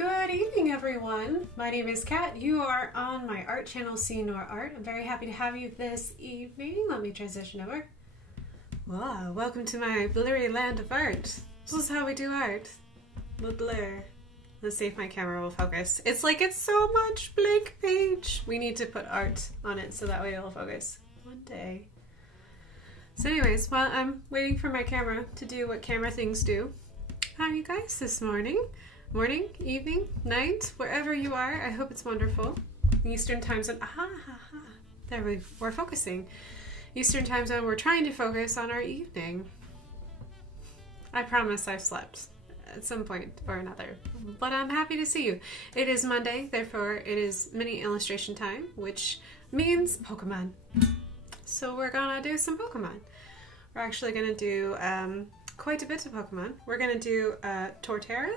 Good evening, everyone. My name is Kat. You are on my art channel, See Nor Art. I'm very happy to have you this evening. Let me transition over. Wow, welcome to my blurry land of art. This is how we do art. The blur. Let's see if my camera will focus. It's like it's so much blank page. We need to put art on it so that way it'll focus one day. So anyways, while I'm waiting for my camera to do what camera things do, how are you guys this morning? Morning, evening, night, wherever you are, I hope it's wonderful. Eastern time zone, there we're focusing. Eastern time zone, we're trying to focus on our evening. I promise I've slept at some point or another, but I'm happy to see you. It is Monday, therefore it is mini illustration time, which means Pokemon. So we're gonna do some Pokemon. We're actually gonna do quite a bit of Pokemon. We're gonna do Torterra,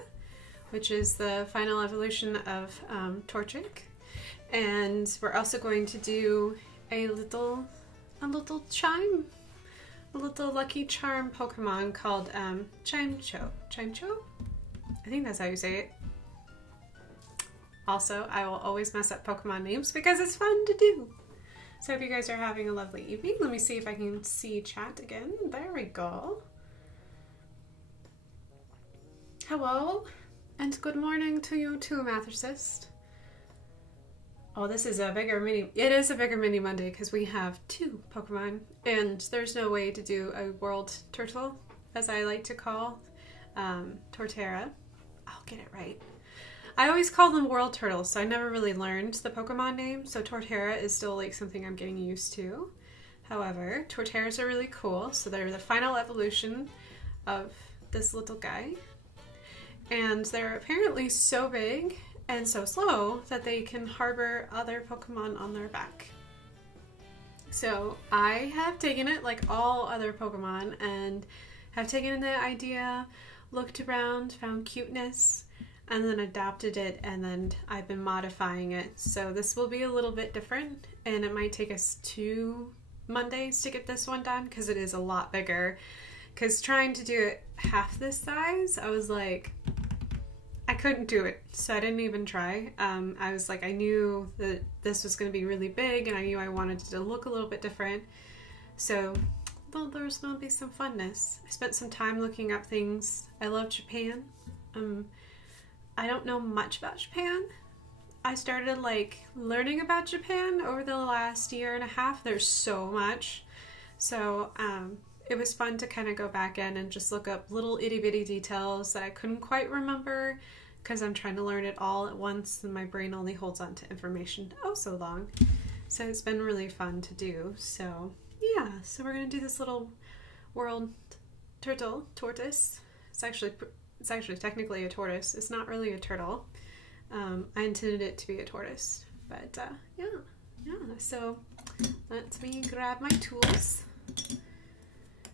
which is the final evolution of Torterra, and we're also going to do a little chime, a little lucky charm Pokemon called Chimecho. Chimecho? I think that's how you say it. Also, I will always mess up Pokemon names because it's fun to do. So I hope you guys are having a lovely evening. Let me see if I can see chat again. There we go. Hello. And good morning to you too, Mathicist. Oh, this is a bigger mini. It is a bigger mini Monday because we have 2 Pokemon, and there's no way to do a world turtle, as I like to call Torterra. I'll get it right. I always call them world turtles, so I never really learned the Pokemon name. So Torterra is still like something I'm getting used to. However, Torterras are really cool. So they're the final evolution of this little guy. And they're apparently so big and so slow that they can harbor other Pokemon on their back. So I have taken it like all other Pokemon and have taken the idea, looked around, found cuteness, and then adapted it, and then I've been modifying it. So this will be a little bit different, and it might take us 2 Mondays to get this one done because it is a lot bigger. Because trying to do it half this size, I was like, I couldn't do it, so I didn't even try. I was like, I knew that this was going to be really big, and I knew I wanted it to look a little bit different. So, well, there was going to be some funness. I spent some time looking up things. I love Japan. I don't know much about Japan. I started like learning about Japan over the last year and a half. There's so much. So, it was fun to kind of go back in and just look up little itty bitty details that I couldn't quite remember because I'm trying to learn it all at once and my brain only holds on to information oh so long. So it's been really fun to do. So yeah, so we're going to do this little world tortoise. It's actually technically a tortoise. It's not really a turtle. I intended it to be a tortoise, but yeah. So let me grab my tools.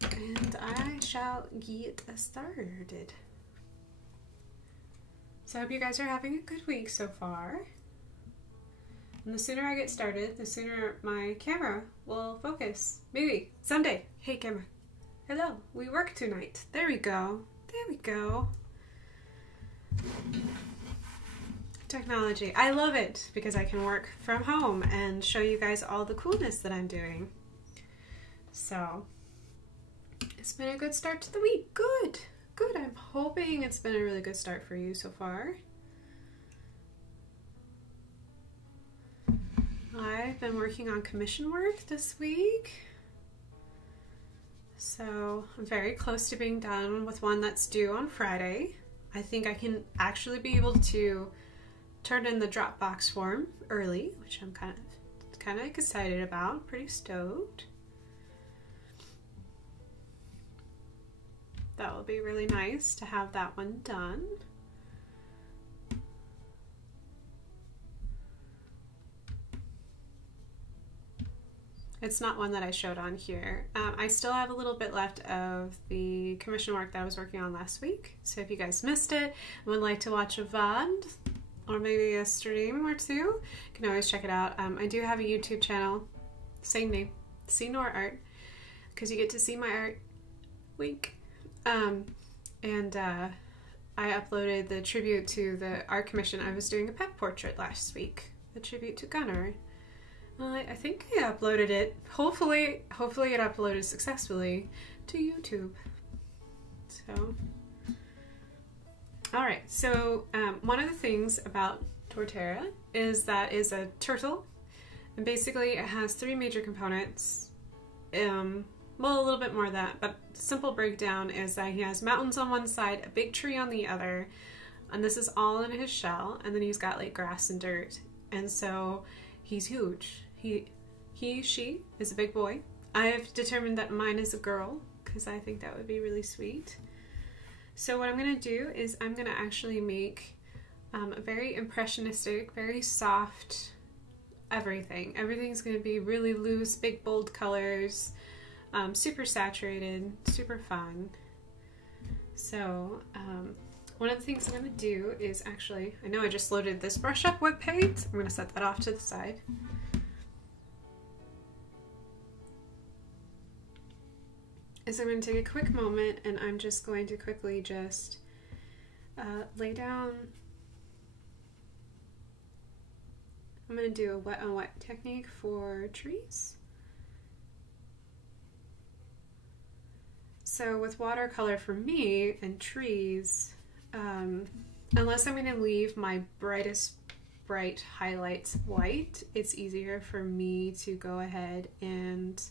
And I shall get started. So I hope you guys are having a good week so far. And the sooner I get started, the sooner my camera will focus. Maybe someday. Hey camera. Hello. We work tonight. There we go. There we go. Technology. I love it because I can work from home and show you guys all the coolness that I'm doing. So it's been a good start to the week. Good. Good. I'm hoping it's been a really good start for you so far. I've been working on commission work this week. So I'm very close to being done with one that's due on Friday. I think I can actually be able to turn in the Dropbox form early, which I'm kind of excited about. Pretty stoked. That will be really nice to have that one done. It's not one that I showed on here. I still have a little bit left of the commission work that I was working on last week. So if you guys missed it and would like to watch a VOD or maybe a stream or 2, you can always check it out. I do have a YouTube channel, same name, See Nor Art, because you get to see my art. Wink. I uploaded the tribute to the art commission. I was doing a pet portrait last week, the tribute to Gunnar. I think I uploaded it. Hopefully it uploaded successfully to YouTube. So, all right. So one of the things about Torterra is that is a turtle, and basically it has three major components. Well, a little bit more of that, but simple breakdown is that he has mountains on one side, a big tree on the other, and this is all in his shell, and then he's got like grass and dirt, and so he's huge. She is a big boy. I've determined that mine is a girl because I think that would be really sweet. So what I'm going to do is I'm going to actually make a very impressionistic, very soft everything. Everything's going to be really loose, big, bold colors, super saturated, super fun. So one of the things I'm going to do is actually, I know I just loaded this brush up web page. I'm going to set that off to the side. So I'm going to take a quick moment and I'm just going to quickly just lay down. I'm going to do a wet on wet technique for trees. So with watercolor for me and trees, unless I'm going to leave my brightest bright highlights white, it's easier for me to go ahead and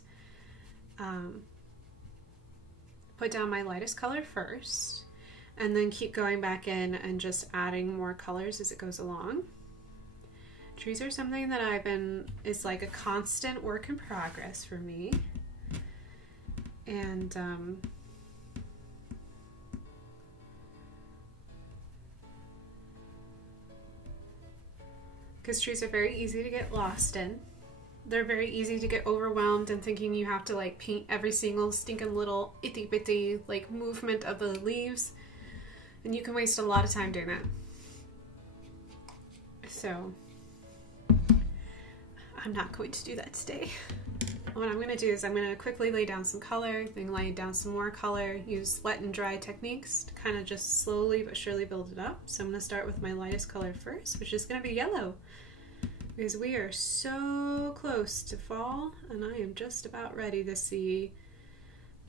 put down my lightest color first and then keep going back in and just adding more colors as it goes along. Trees are something that it's like a constant work in progress for me. And because trees are very easy to get lost in. They're very easy to get overwhelmed and thinking you have to like paint every single stinking little itty bitty like movement of the leaves, and you can waste a lot of time doing that. So I'm not going to do that today. What I'm going to do is I'm going to quickly lay down some color, then lay down some more color, use wet and dry techniques to kind of just slowly but surely build it up. So I'm going to start with my lightest color first, which is going to be yellow. Because we are so close to fall and I am just about ready to see.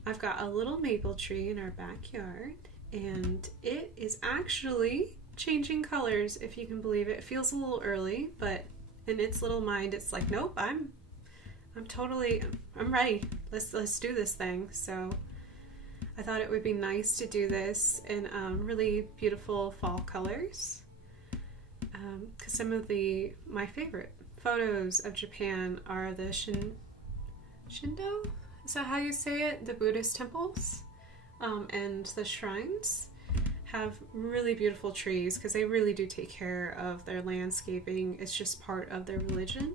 I've got a little maple tree in our backyard and it is actually changing colors, if you can believe it. It feels a little early, but in its little mind it's like, nope, I'm ready. Let's do this thing. So I thought it would be nice to do this in really beautiful fall colors. Because some of my favorite photos of Japan are the Shindo? Is that how you say it? The Buddhist temples and the shrines have really beautiful trees because they really do take care of their landscaping. It's just part of their religion,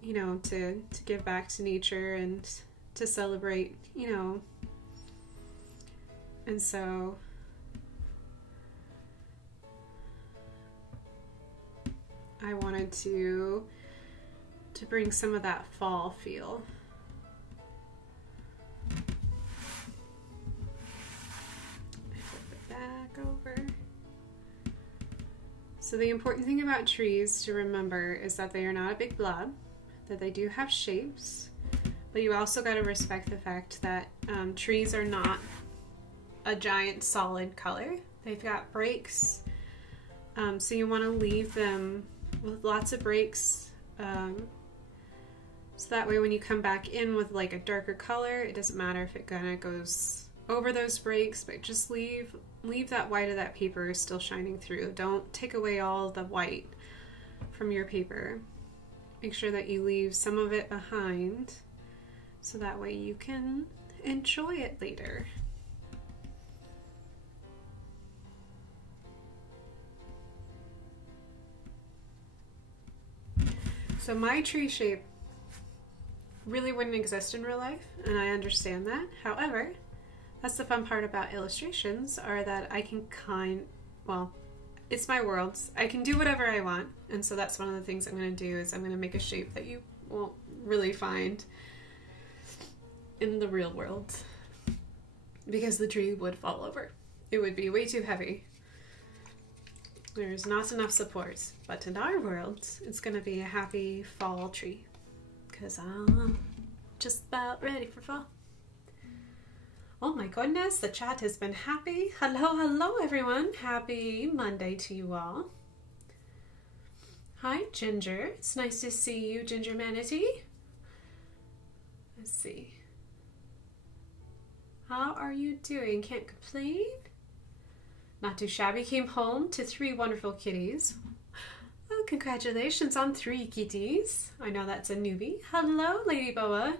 you know, to give back to nature and to celebrate, you know. And so I wanted to bring some of that fall feel. Flip it back over. So the important thing about trees to remember is that they are not a big blob, that they do have shapes, but you also got to respect the fact that trees are not a giant solid color. They've got breaks, so you want to leave them with lots of breaks, so that way when you come back in with like a darker color, it doesn't matter if it kind of goes over those breaks, but just leave that white of that paper still shining through. Don't take away all the white from your paper. Make sure that you leave some of it behind so that way you can enjoy it later. So my tree shape really wouldn't exist in real life, and I understand that. However, that's the fun part about illustrations, are that I can well, it's my world. I can do whatever I want, and so that's one of the things I'm going to do is I'm going to make a shape that you won't really find in the real world, because the tree would fall over it would be way too heavy. There's not enough support, but in our world, it's gonna be a happy fall tree because I'm just about ready for fall. Oh my goodness, the chat has been happy. Hello, hello everyone. Happy Monday to you all. Hi, Ginger. It's nice to see you, Ginger Manatee. Let's see. How are you doing? Can't complain. Not too shabby. Came home to 3 wonderful kitties. Oh, congratulations on 3 kitties. I know that's a newbie. Hello, Lady Boa.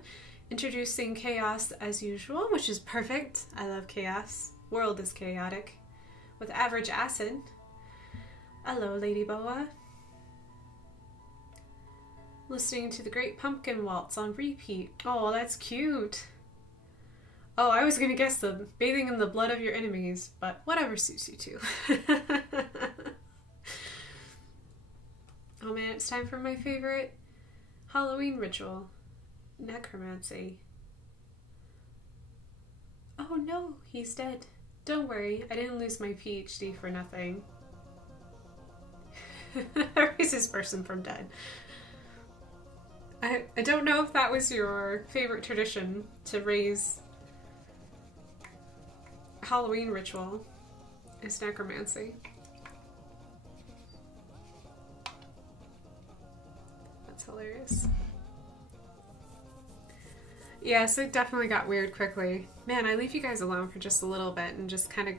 Introducing chaos as usual, which is perfect. I love chaos. World is chaotic. With average acid. Hello, Lady Boa. Listening to the Great Pumpkin Waltz on repeat. Oh, that's cute. Oh, I was gonna guess the bathing in the blood of your enemies, but whatever suits you too. Oh man, it's time for my favorite Halloween ritual. Necromancy. Oh no, he's dead. Don't worry, I didn't lose my PhD for nothing. Raise this person from dead. I don't know if that was your favorite tradition, to raise Halloween ritual is necromancy. That's hilarious. Yes, it definitely got weird quickly. Man, I leave you guys alone for just a little bit and just kind of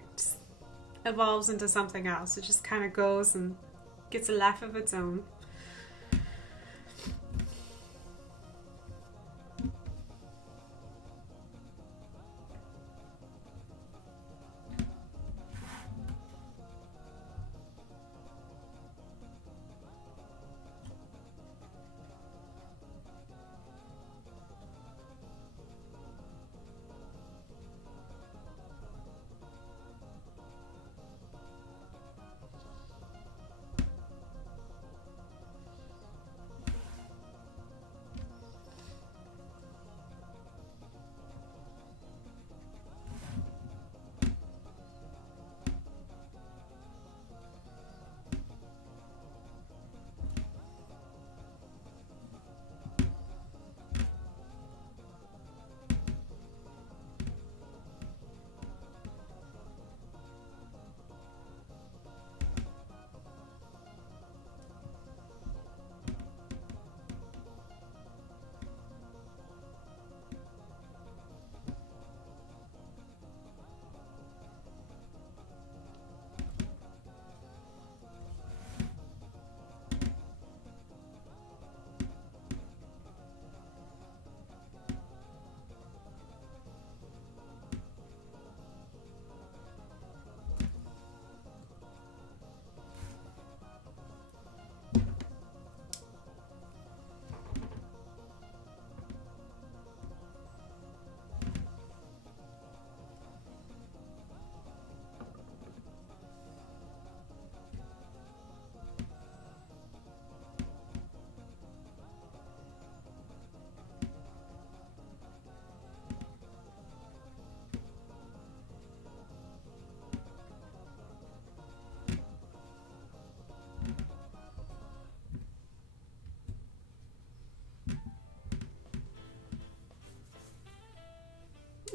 evolves into something else. It just kind of goes and gets a life of its own.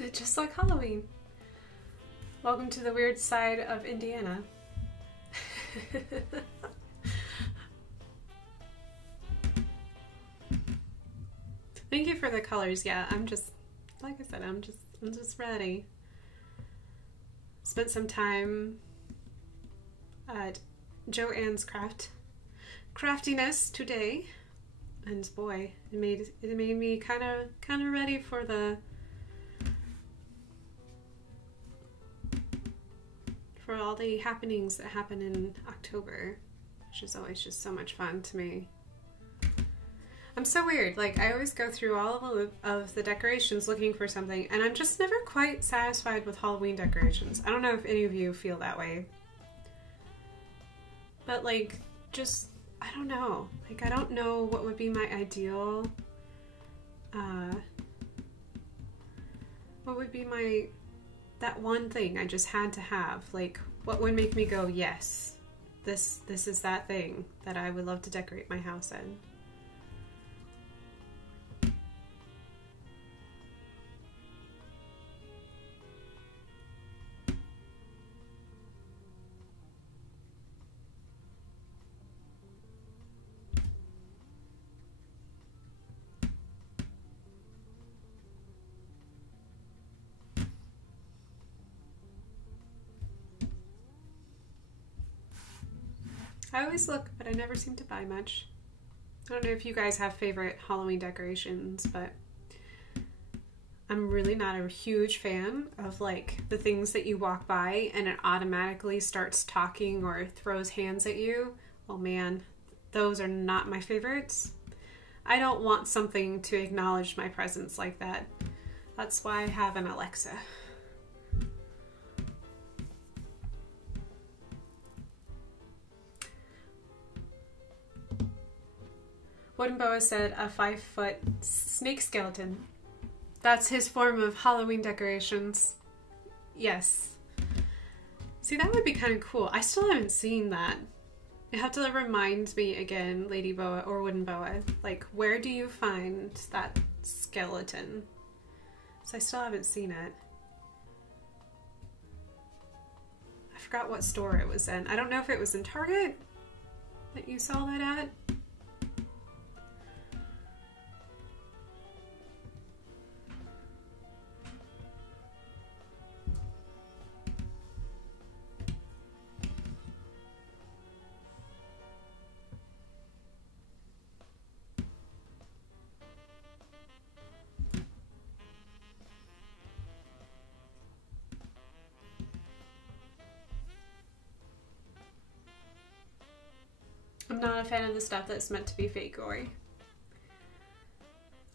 It's just like Halloween. Welcome to the weird side of Indiana. Thank you for the colors. Yeah, I'm just, like I said, I'm just ready. Spent some time at Joanne's craftiness today, and boy, it made me kind of ready for all the happenings that happen in October, which is always just so much fun to me. I'm so weird. Like, I always go through all of the decorations looking for something, and I'm just never quite satisfied with Halloween decorations. I don't know if any of you feel that way. But, like, just, I don't know. Like, I don't know what would be my ideal, what would be my that one thing I just had to have. Like, what would make me go, yes, this is that thing that I would love to decorate my house in. I always look, but I never seem to buy much. I don't know if you guys have favorite Halloween decorations, but I'm really not a huge fan of like the things that you walk by and it automatically starts talking or throws hands at you. Oh man, those are not my favorites. I don't want something to acknowledge my presence like that. That's why I have an Alexa. Wooden Boa said a 5-foot snake skeleton. That's his form of Halloween decorations. Yes. See, that would be kind of cool. I still haven't seen that. You have to remind me again, Lady Boa or Wooden Boa. Like, where do you find that skeleton? So I still haven't seen it. I forgot what store it was in. I don't know if it was in Target that you saw that at. I'm not a fan of the stuff that's meant to be fake gory.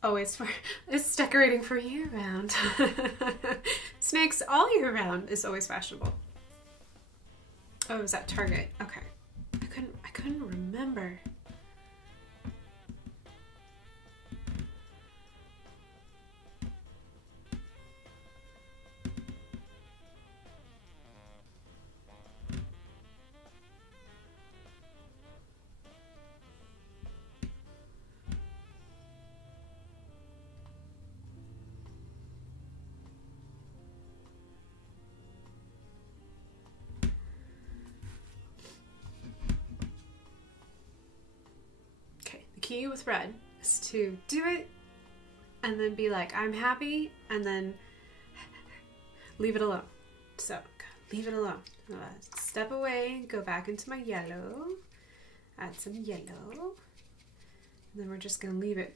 Oh, it's decorating for year round. Snakes all year round is always fashionable. Oh, it was at Target. Okay. I couldn't remember. Key with red is to do it and then be like, I'm happy, and then leave it alone. So leave it alone. Step away, go back into my yellow, add some yellow, and then we're just gonna leave it.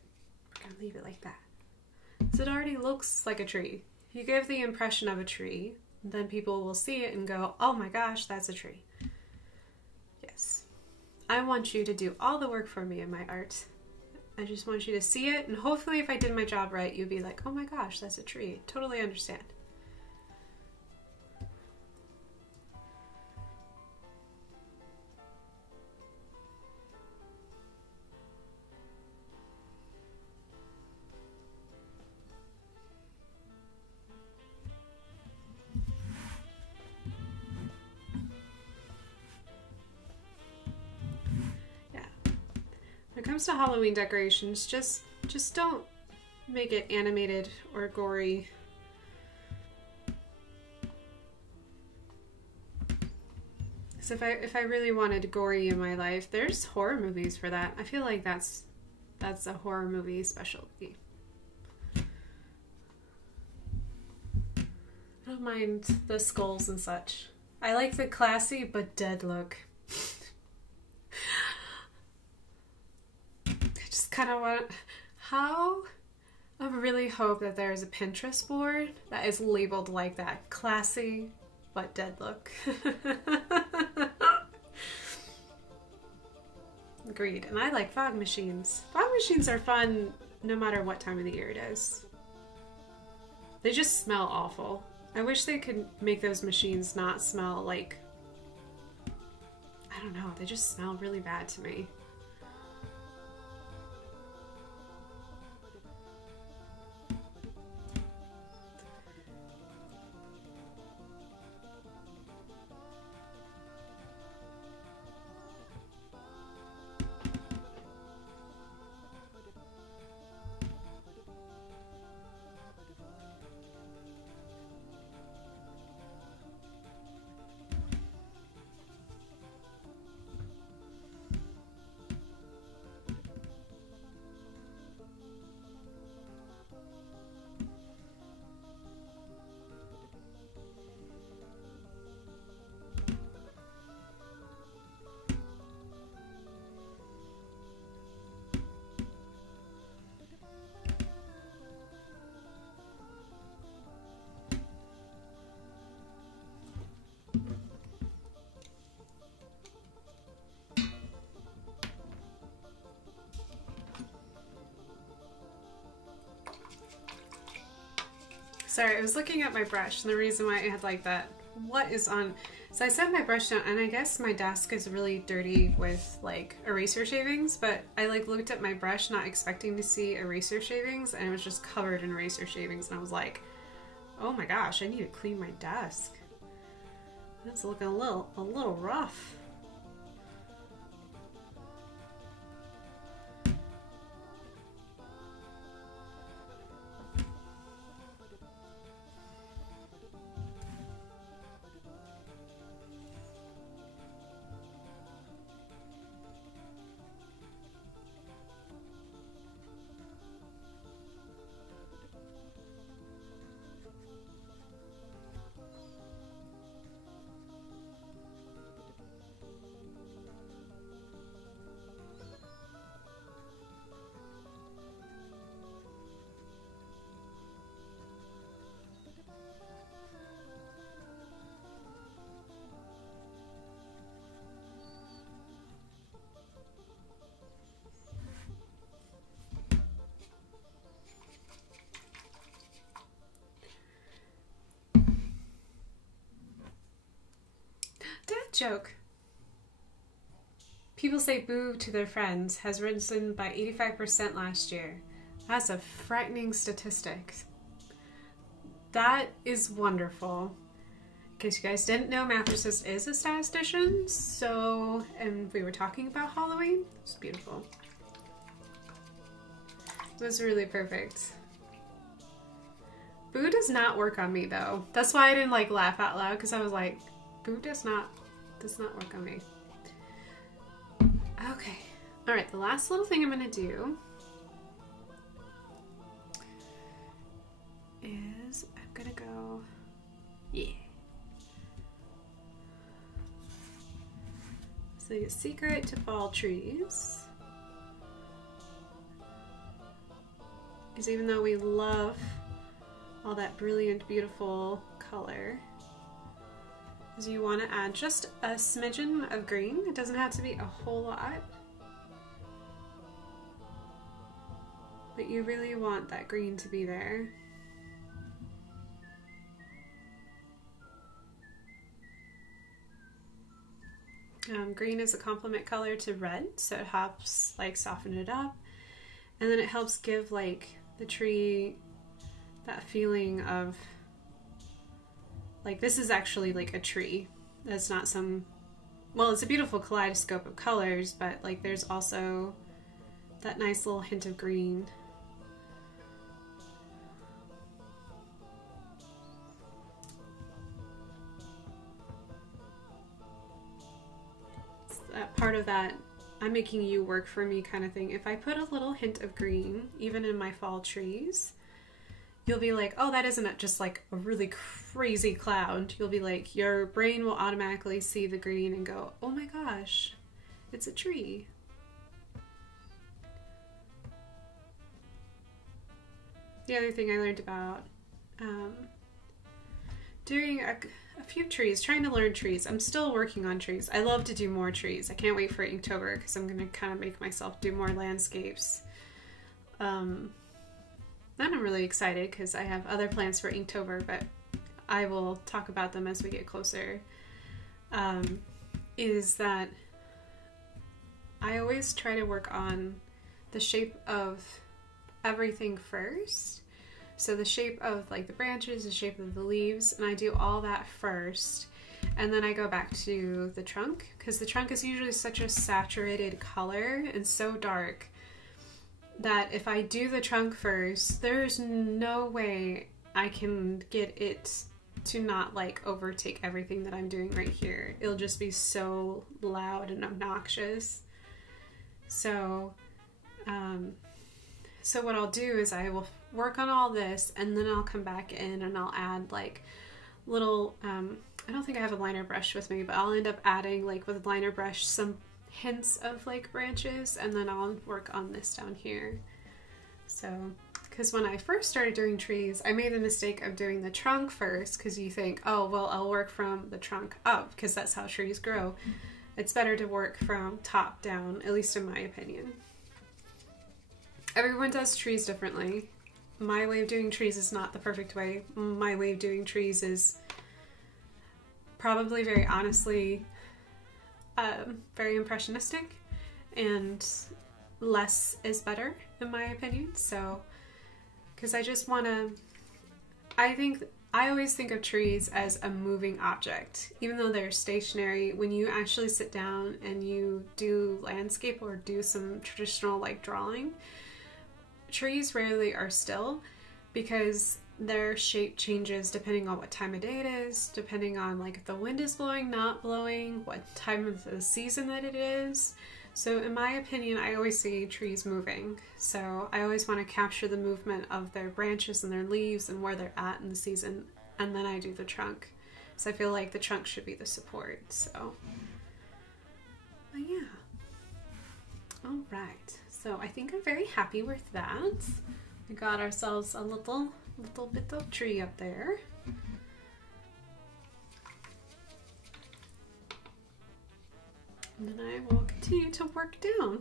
We're gonna leave it like that. So it already looks like a tree. You give the impression of a tree, then people will see it and go, oh my gosh, that's a tree. Yes. I want you to do all the work for me in my art. I just want you to see it, and hopefully if I did my job right, you'd be like, oh my gosh, that's a tree. Totally understand. When it comes to Halloween decorations, just don't make it animated or gory. So if I really wanted gory in my life, there's horror movies for that. I feel like that's a horror movie specialty. I don't mind the skulls and such. I like the classy but dead look. Kind of want I really hope that there's a Pinterest board that is labeled like that, classy but dead look. Agreed. And I like fog machines. Fog machines are fun no matter what time of the year it is. They just smell awful. I wish they could make those machines not smell like, I don't know, they just smell really bad to me. Sorry, I was looking at my brush, and the reason why I had like that, what is on, so I set my brush down, and I guess my desk is really dirty with like eraser shavings, but I like looked at my brush not expecting to see eraser shavings, and it was just covered in eraser shavings, and I was like, oh my gosh, I need to clean my desk. That's looking a little rough. Dad joke. People say boo to their friends has risen by 85% last year. That's a frightening statistic. That is wonderful. In case you guys didn't know, Mathersist is a statistician, so, and we were talking about Halloween. It's beautiful. It was really perfect. Boo does not work on me though. That's why I didn't like laugh out loud, because I was like, boo does not work on me. Okay. All right, the last little thing I'm gonna do is I'm gonna go, yeah. So the secret to fall trees is, even though we love all that brilliant, beautiful color, is you want to add just a smidgen of green. It doesn't have to be a whole lot, but you really want that green to be there. Green is a complement color to red, so it helps like soften it up, and then it helps give like the tree that feeling of like this is actually like a tree. That's not some, well, it's a beautiful kaleidoscope of colors, but like there's also that nice little hint of green. It's that part of that I'm making you work for me kind of thing. If I put a little hint of green, even in my fall trees, you'll be like, oh, that isn't just like a really crazy cloud. You'll be like, your brain will automatically see the green and go, oh my gosh, it's a tree. The other thing I learned about doing a few trees, trying to learn trees. I'm still working on trees. I love to do more trees. I can't wait for Inktober because I'm going to kind of make myself do more landscapes. Then I'm really excited because I have other plans for Inktober, but I will talk about them as we get closer. Is that I always try to work on the shape of everything first. So the shape of like the branches, the shape of the leaves, and I do all that first. And then I go back to the trunk, because the trunk is usually such a saturated color and so dark that if I do the trunk first, there's no way I can get it to not like overtake everything that I'm doing right here. It'll just be so loud and obnoxious. So, so what I'll do is I will work on all this, and then I'll come back in and I'll add like little, I don't think I have a liner brush with me, but I'll end up adding like with a liner brush some hints of like branches, and then I'll work on this down here. So, because when I first started doing trees, I made the mistake of doing the trunk first, because you think, oh, well, I'll work from the trunk up, because that's how trees grow. It's better to work from top down, at least in my opinion. Everyone does trees differently. my way of doing trees is not the perfect way. My way of doing trees is probably very honestly very impressionistic, and less is better in my opinion. So, because I just want to, I always think of trees as a moving object. Even though they're stationary, when you actually sit down and you do landscape or do some traditional like drawing, trees rarely are still, because their shape changes depending on what time of day it is, depending on like if the wind is blowing, not blowing, what time of the season that it is. So in my opinion, I always see trees moving. So I always want to capture the movement of their branches and their leaves and where they're at in the season. And then I do the trunk. So I feel like the trunk should be the support. So, but yeah. All right. So I think I'm very happy with that. We got ourselves a little bit of tree up there. And then I will continue to work down.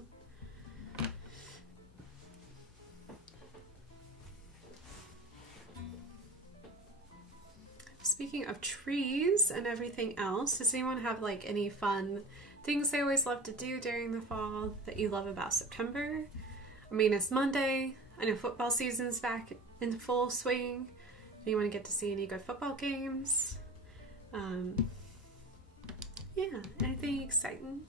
Speaking of trees and everything else, does anyone have like any fun things they always love to do during the fall that you love about September? I mean, it's Monday. I know football season's back in full swing. Do you want to get to see any good football games? Yeah, anything exciting?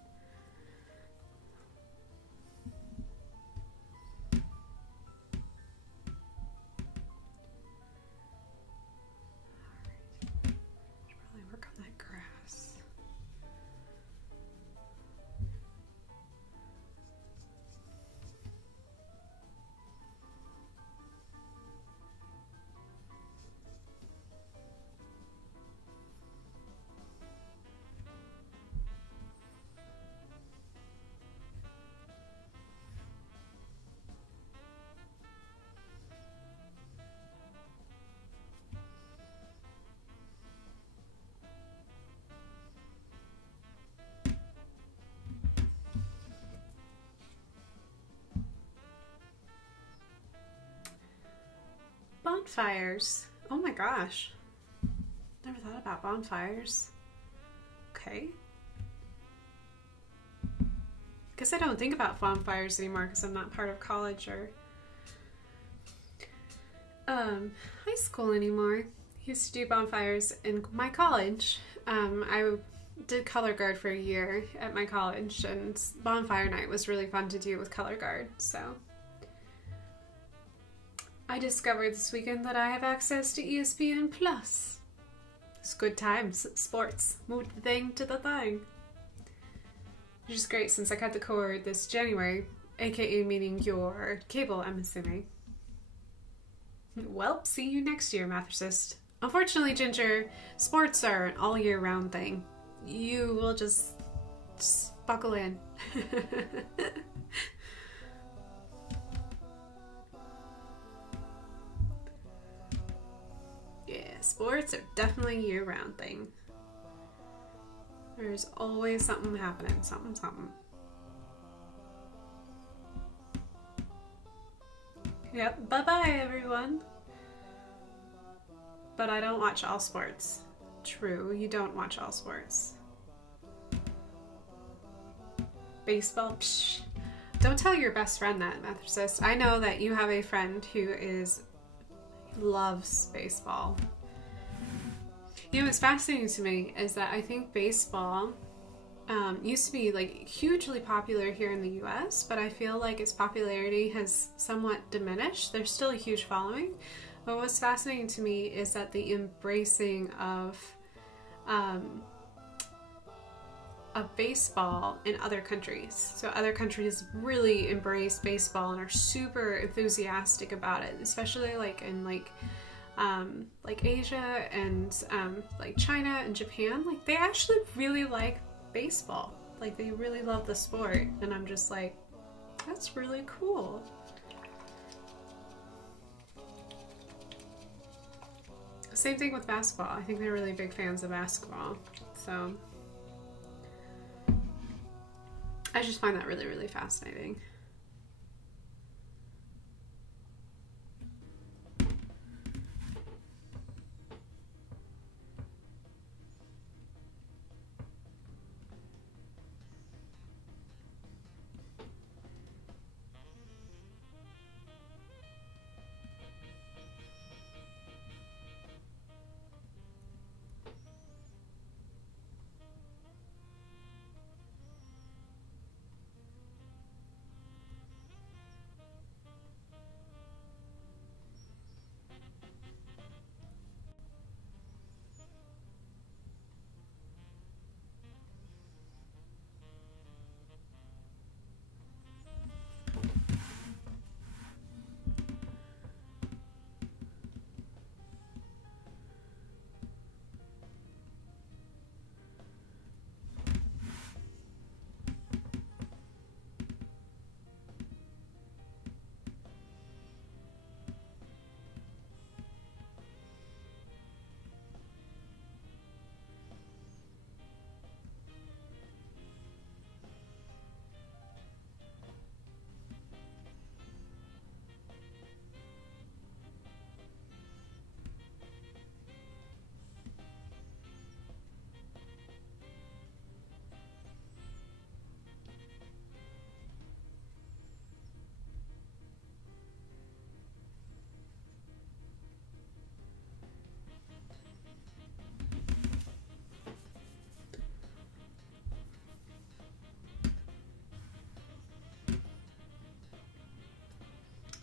Bonfires. Oh my gosh. Never thought about bonfires. Okay. Guess I don't think about bonfires anymore because I'm not part of college or high school anymore. Used to do bonfires in my college. I did color guard for a year at my college, and bonfire night was really fun to do with color guard. So I discovered this weekend that I have access to ESPN Plus. It's good times, sports, moved the thing to the thing. Which is great since I cut the cord this January, aka meaning your cable, I'm assuming. Well, see you next year, Mathicist. Unfortunately, Ginger, sports are an all year round thing. You will just buckle in. Yeah, sports are definitely a year-round thing. There's always something happening, something. Yep, bye-bye everyone. But I don't watch all sports. True, you don't watch all sports. Baseball, psh. Don't tell your best friend that, Mathicist. I know that you have a friend who loves baseball. You know, what's fascinating to me is that I think baseball used to be like hugely popular here in the US, but I feel like its popularity has somewhat diminished. There's still a huge following, but what's fascinating to me is that the embracing of baseball in other countries. So other countries really embrace baseball and are super enthusiastic about it, especially like in like Asia and like China and Japan. Like they actually really like baseball. Like they really love the sport, and I'm just like, that's really cool. Same thing with basketball. I think they're really big fans of basketball. So I just find that really, really fascinating.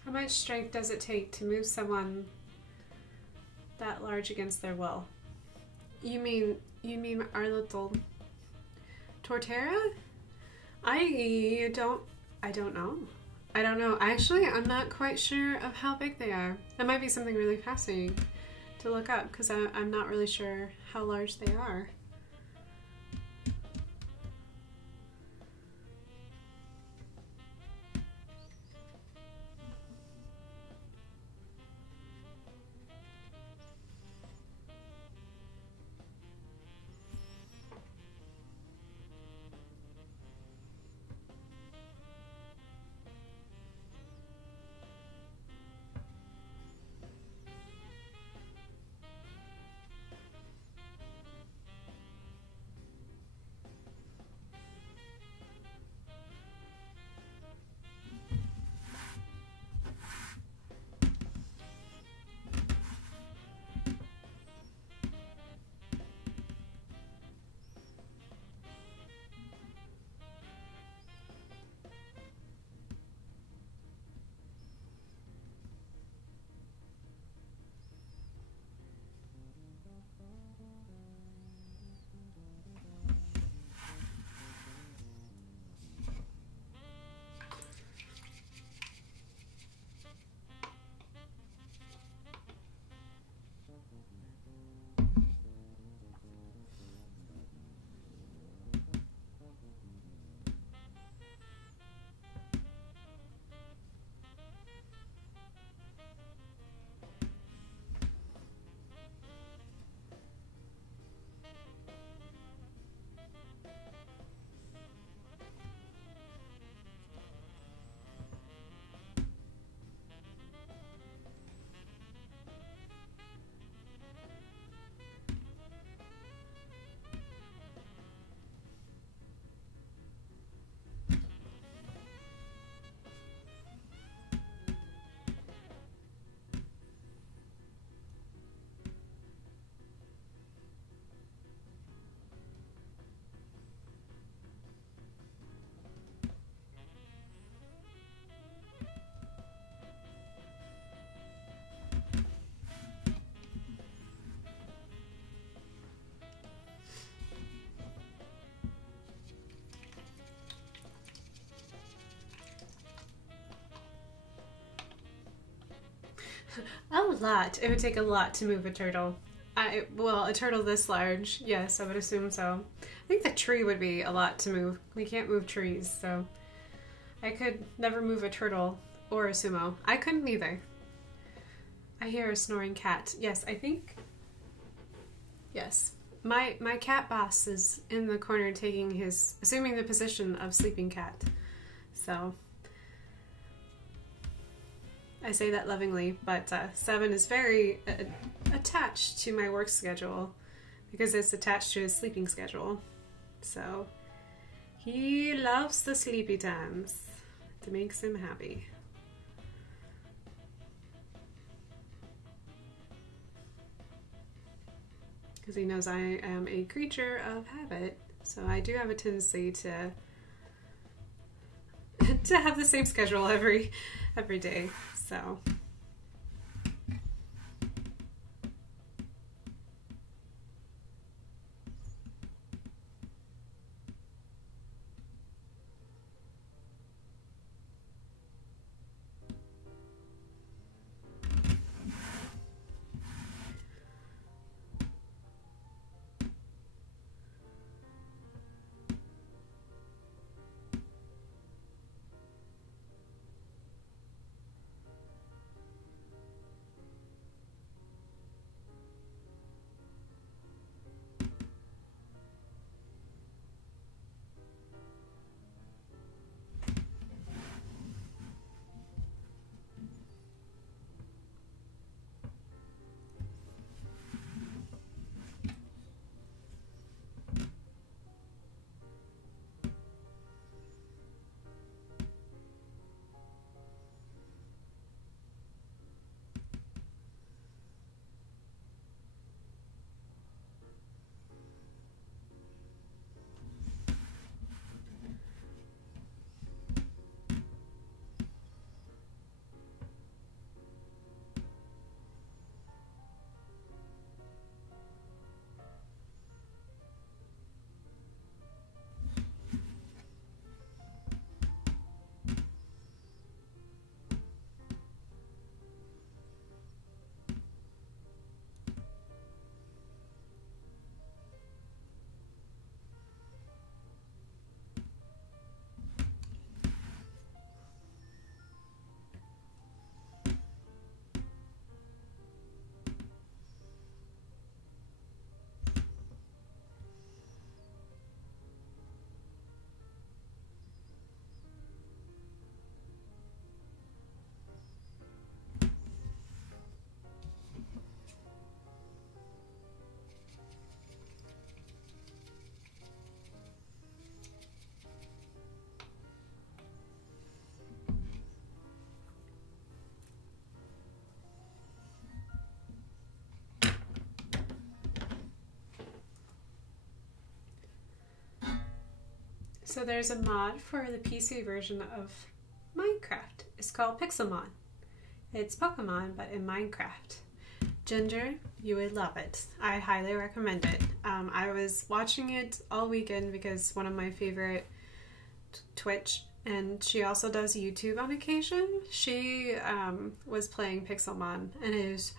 How much strength does it take to move someone that large against their will? You mean our little Torterra? I don't know. I don't know. Actually, I'm not quite sure of how big they are. That might be something really fascinating to look up, because I'm not really sure how large they are. A lot. It would take a lot to move a turtle. Well, a turtle this large, yes, I would assume so. I think the tree would be a lot to move. We can't move trees, so I could never move a turtle or a sumo. I couldn't either. I hear a snoring cat. Yes, I think. Yes. My cat boss is in the corner taking assuming the position of sleeping cat. So I say that lovingly, but Seven is very attached to my work schedule because it's attached to his sleeping schedule. So he loves the sleepy times. It makes him happy. Because he knows I am a creature of habit, so I do have a tendency to have the same schedule every day. So So there's a mod for the PC version of Minecraft. It's called Pixelmon. It's Pokemon, but in Minecraft. Ginger, you would love it. I highly recommend it. I was watching it all weekend because one of my favorite Twitch, and she also does YouTube on occasion. She was playing Pixelmon, and it is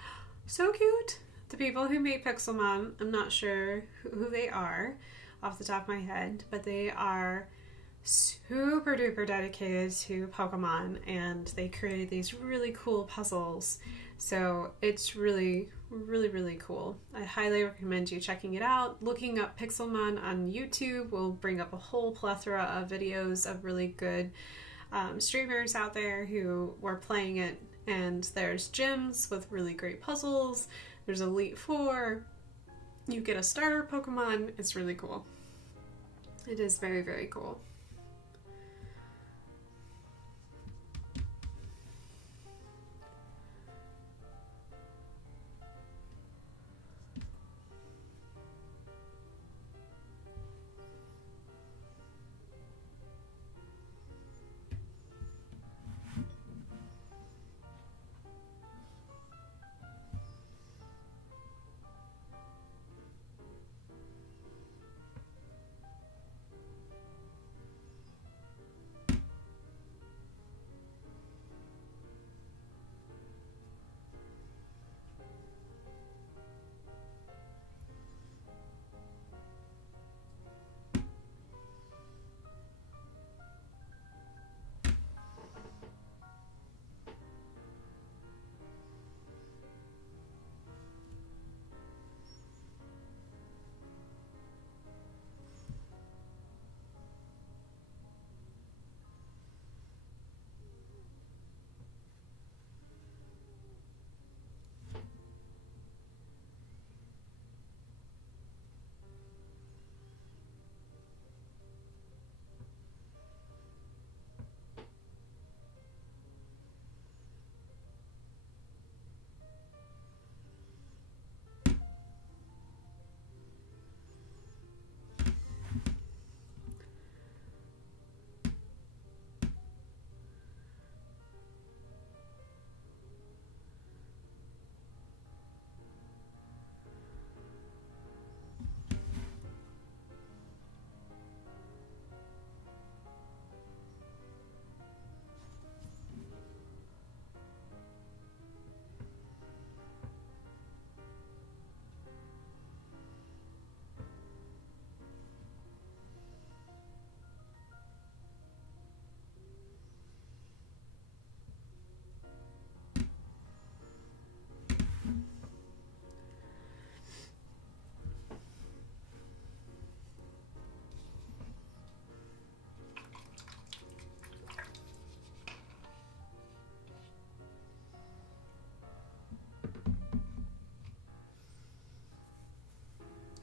so cute. The people who made Pixelmon, I'm not sure who they are off the top of my head, but they are super duper dedicated to Pokemon, and they created these really cool puzzles. So it's really, really, really cool. I highly recommend you checking it out. Looking up Pixelmon on YouTube will bring up a whole plethora of videos of really good streamers out there who were playing it. And there's gyms with really great puzzles. There's Elite Four. You get a starter Pokemon. It's really cool. It is very, very cool.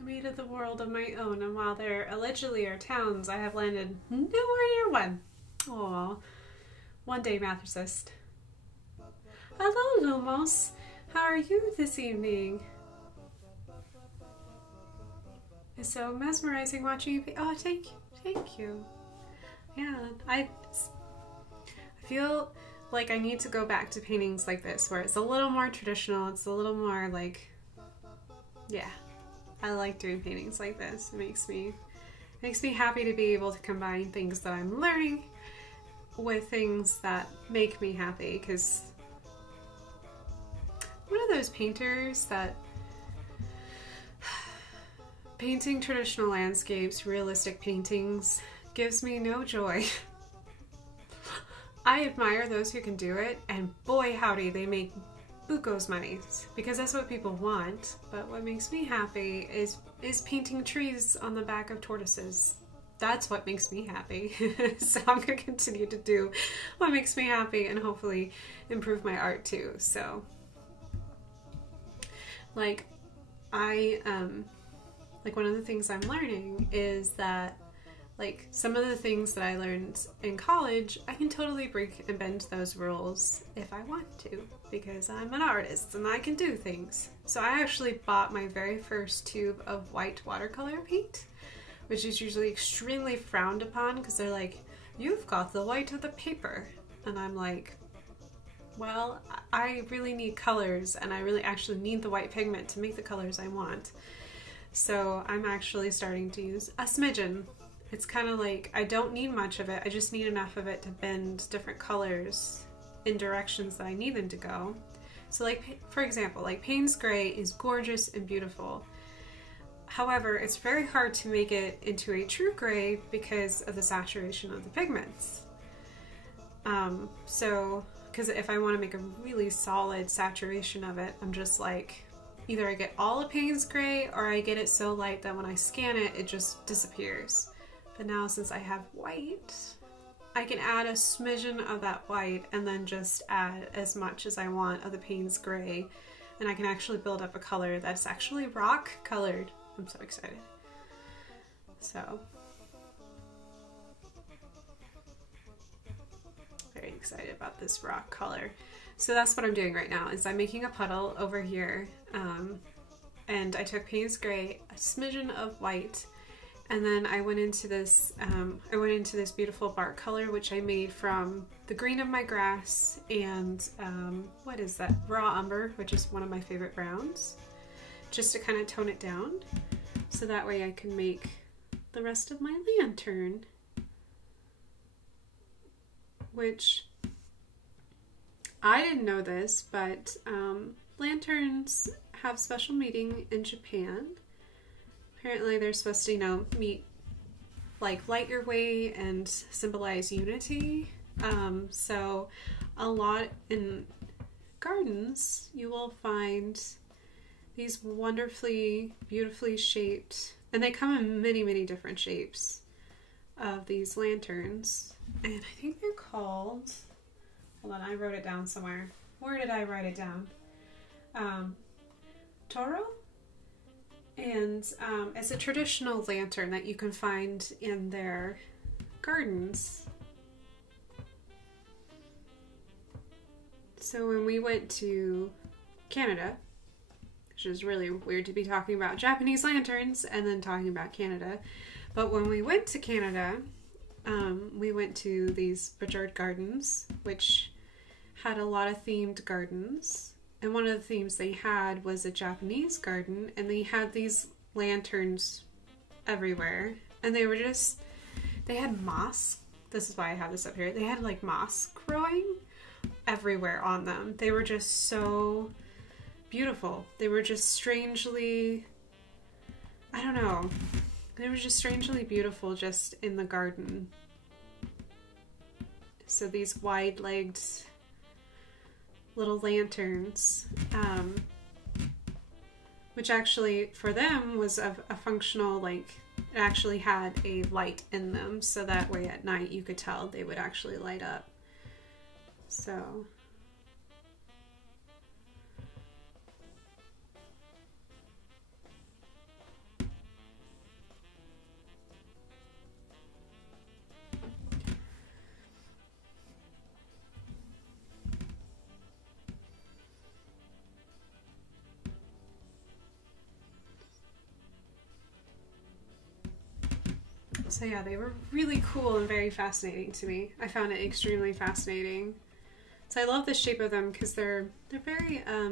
Made of the world of my own, and while there allegedly are towns, I have landed nowhere near one. Aw. One day, Mathicist. Hello, Lumos. How are you this evening? It's so mesmerizing watching you. Oh, thank you. Yeah, I feel like I need to go back to paintings like this, where it's a little more traditional. It's a little more like, yeah. I like doing paintings like this. It makes me happy to be able to combine things that I'm learning with things that make me happy, because I'm one of those painters that painting traditional landscapes, realistic paintings, gives me no joy. I admire those who can do it, and boy howdy, they make buco's money, because that's what people want. But what makes me happy is painting trees on the back of tortoises. That's what makes me happy. So I'm gonna continue to do what makes me happy and hopefully improve my art too. So like like one of the things I'm learning is that like some of the things that I learned in college, I can totally break and bend those rules if I want to, because I'm an artist and I can do things. So I actually bought my very first tube of white watercolor paint which is usually extremely frowned upon because they're like, you've got the white of the paper. And I'm like, well, I really need colors, and I really actually need the white pigment to make the colors I want. So I'm actually starting to use a smidgen. It's kind of like, I don't need much of it, I just need enough of it to bend different colors in directions that I need them to go. So like, for example, like Payne's Gray is gorgeous and beautiful. However, it's very hard to make it into a true gray because of the saturation of the pigments. Because if I want to make a really solid saturation of it, I'm just like, either I get all of Payne's Gray or I get it so light that when I scan it, it just disappears. But now since I have white, I can add a smidgen of that white and then just add as much as I want of the Payne's Gray, and I can actually build up a color that's actually rock colored. I'm so excited. So, very excited about this rock color. So that's what I'm doing right now, is I'm making a puddle over here, and I took Payne's Gray, a smidgen of white, and then I went into this beautiful bark color, which I made from the green of my grass and what is that? Raw umber, which is one of my favorite browns, just to kind of tone it down, so that way I can make the rest of my lantern, which I didn't know this, but lanterns have special meaning in Japan. Apparently they're supposed to, you know, light your way and symbolize unity. So a lot in gardens you will find these wonderfully, beautifully shaped, and they come in many, many different shapes, of these lanterns. And I think they're called, hold on, I wrote it down somewhere. Where did I write it down? Toro? And it's a traditional lantern that you can find in their gardens. So when we went to Canada, which is really weird to be talking about Japanese lanterns and then talking about Canada, but when we went to Canada, we went to these Bajard Gardens, which had a lot of themed gardens. And one of the themes they had was a Japanese garden, and they had these lanterns everywhere. And they were just, they had moss. This is why I have this up here. They had like moss growing everywhere on them. They were just so beautiful. They were just strangely, I don't know, they were just strangely beautiful just in the garden. So these wide-legged little lanterns, which actually for them was a functional, like, it actually had a light in them, so that way at night you could tell they would actually light up. So So yeah, they were really cool and very fascinating to me. I found it extremely fascinating. So I love the shape of them because they're very, I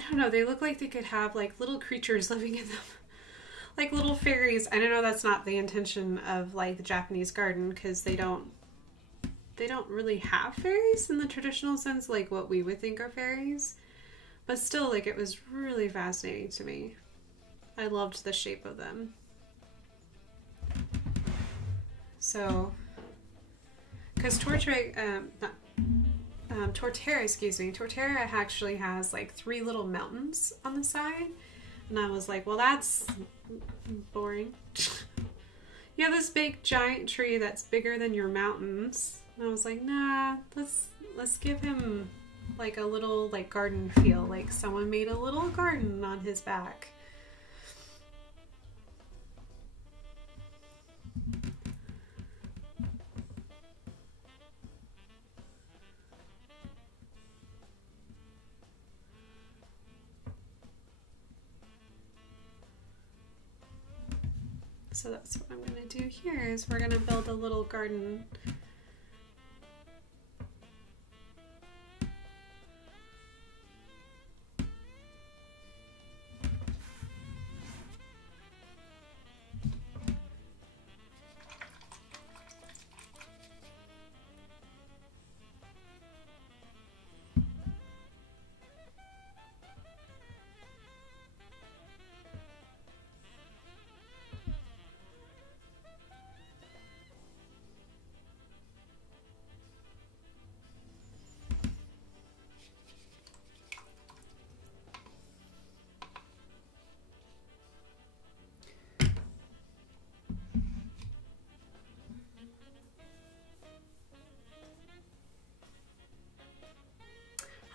don't know, they look like they could have like little creatures living in them. Like little fairies. I don't know, that's not the intention of like the Japanese garden, because they don't really have fairies in the traditional sense, like what we would think are fairies. But still, like, it was really fascinating to me. I loved the shape of them. So, because Torterra, excuse me, Torterra actually has like 3 little mountains on the side, and I was like, well, that's boring. You have this big giant tree that's bigger than your mountains, and I was like, nah, let's give him like a little like garden feel, like someone made a little garden on his back. So that's what I'm gonna do here is we're gonna build a little garden.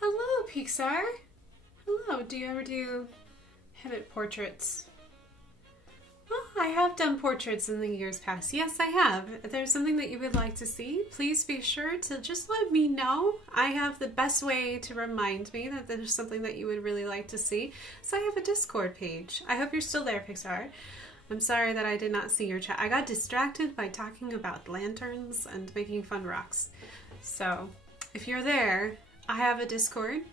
Hello, Pixar. Hello, do you ever do habit portraits? Oh, I have done portraits in the years past. Yes, I have. If there's something that you would like to see, please be sure to just let me know. I have the best way to remind me that there's something that you would really like to see. So I have a Discord page. I hope you're still there, Pixar. I'm sorry that I did not see your chat. I got distracted by talking about lanterns and making fun rocks. So if you're there, I have a Discord.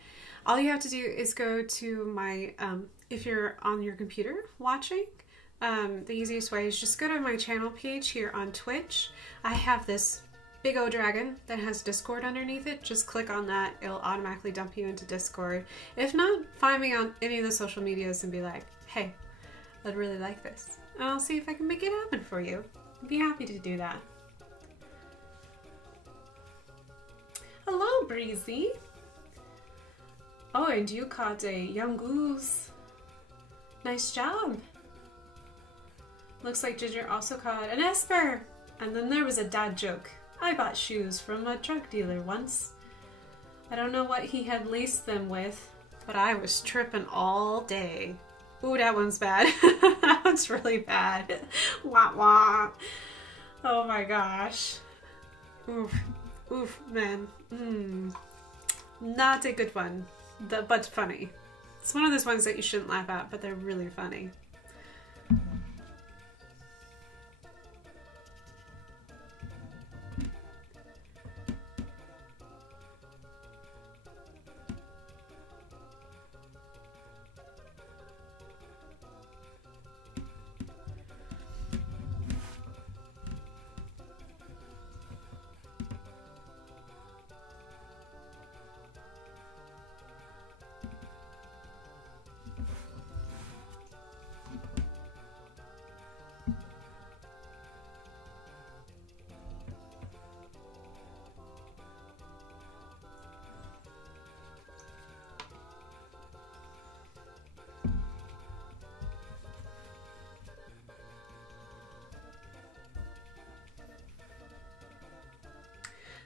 All you have to do is go to my, if you're on your computer watching, the easiest way is just go to my channel page here on Twitch. I have this big O dragon that has Discord underneath it. Just click on that. It'll automatically dump you into Discord. If not, find me on any of the social medias and be like, hey, I'd really like this. And I'll see if I can make it happen for you. I'd be happy to do that. Hello, Breezy. Oh, and you caught a young goose. Nice job. Looks like Ginger also caught an Esper. And then there was a dad joke. I bought shoes from a drug dealer once. I don't know what he had laced them with, but I was tripping all day. Ooh, that one's bad. That one's really bad. Wah wah. Oh my gosh. Oof. Oof, man. Not a good one, but funny. It's one of those ones that you shouldn't laugh at, but they're really funny.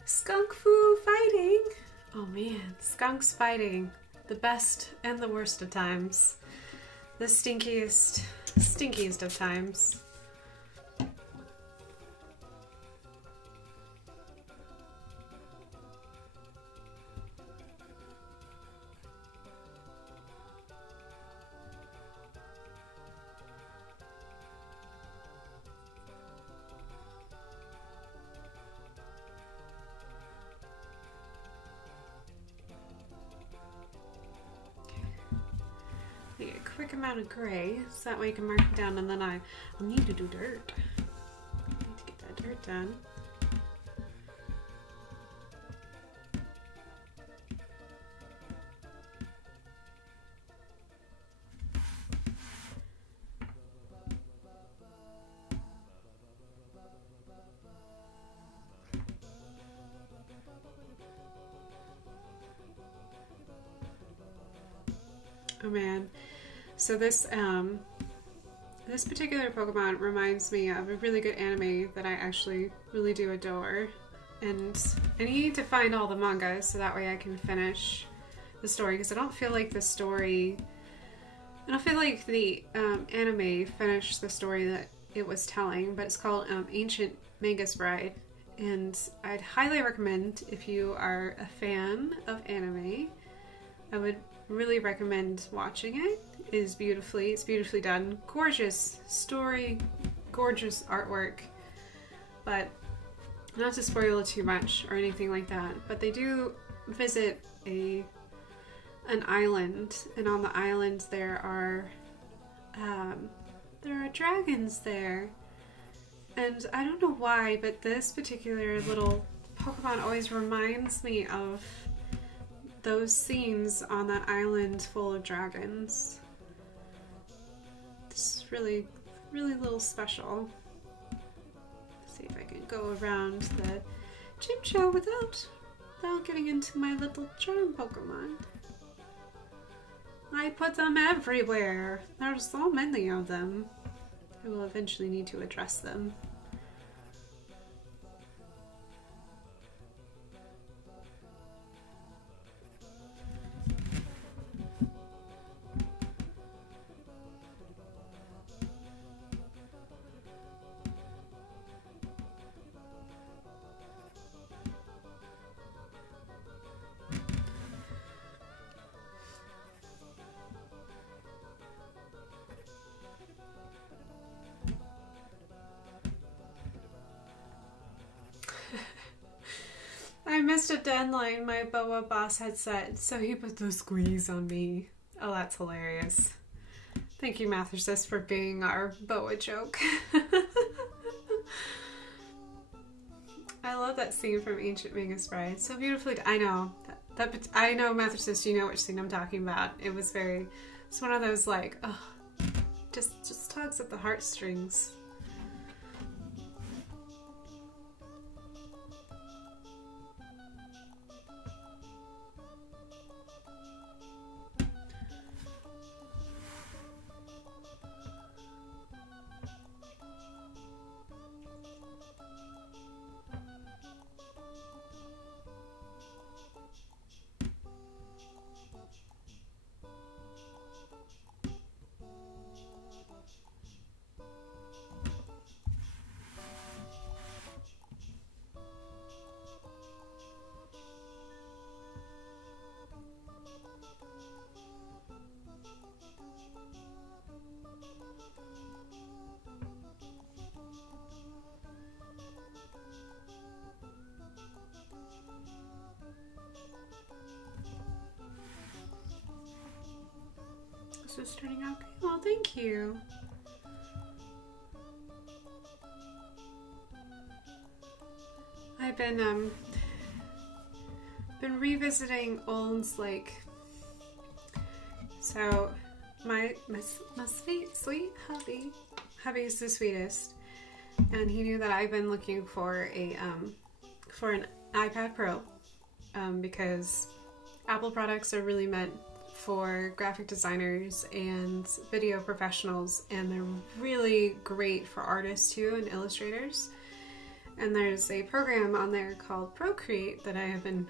Skunk Fu fighting! Oh man, skunks fighting. The best and the worst of times. The stinkiest of times. Quick amount of gray, so that way you can mark it down, and then I'll need to do dirt. I need to get that dirt done. Oh man. So this this particular Pokemon reminds me of a really good anime that I actually really do adore, and I need to find all the mangas so that way I can finish the story, because I don't feel like the anime finished the story that it was telling, but it's called Ancient Magus Bride, and I'd highly recommend, if you are a fan of anime, I would really recommend watching it. It's beautifully done. Gorgeous story, gorgeous artwork, but not to spoil it too much or anything like that, but they do visit an island, and on the island there are dragons there. And I don't know why, but this particular little Pokemon always reminds me of those scenes on that island full of dragons. It's really, really little special. Let's see if I can go around the Chimecho without getting into my little charm Pokemon. I put them everywhere. There's so many of them. I will eventually need to address them. I missed a deadline my boa boss had set, so he put the squeeze on me. Oh, that's hilarious. Thank you, Mathersis, for being our boa joke. I love that scene from Ancient Magus Bride. So beautifully I know. I know, Mathersis, you know which scene I'm talking about. It was very... It's one of those, like, oh, just tugs at the heartstrings. This is turning out good. Oh, thank you. I've been revisiting Oln's Lake. So my sweet hubby's the sweetest, and he knew that I've been looking for an iPad Pro because Apple products are really meant for graphic designers and video professionals, and they're really great for artists too and illustrators. And there's a program on there called Procreate that I have been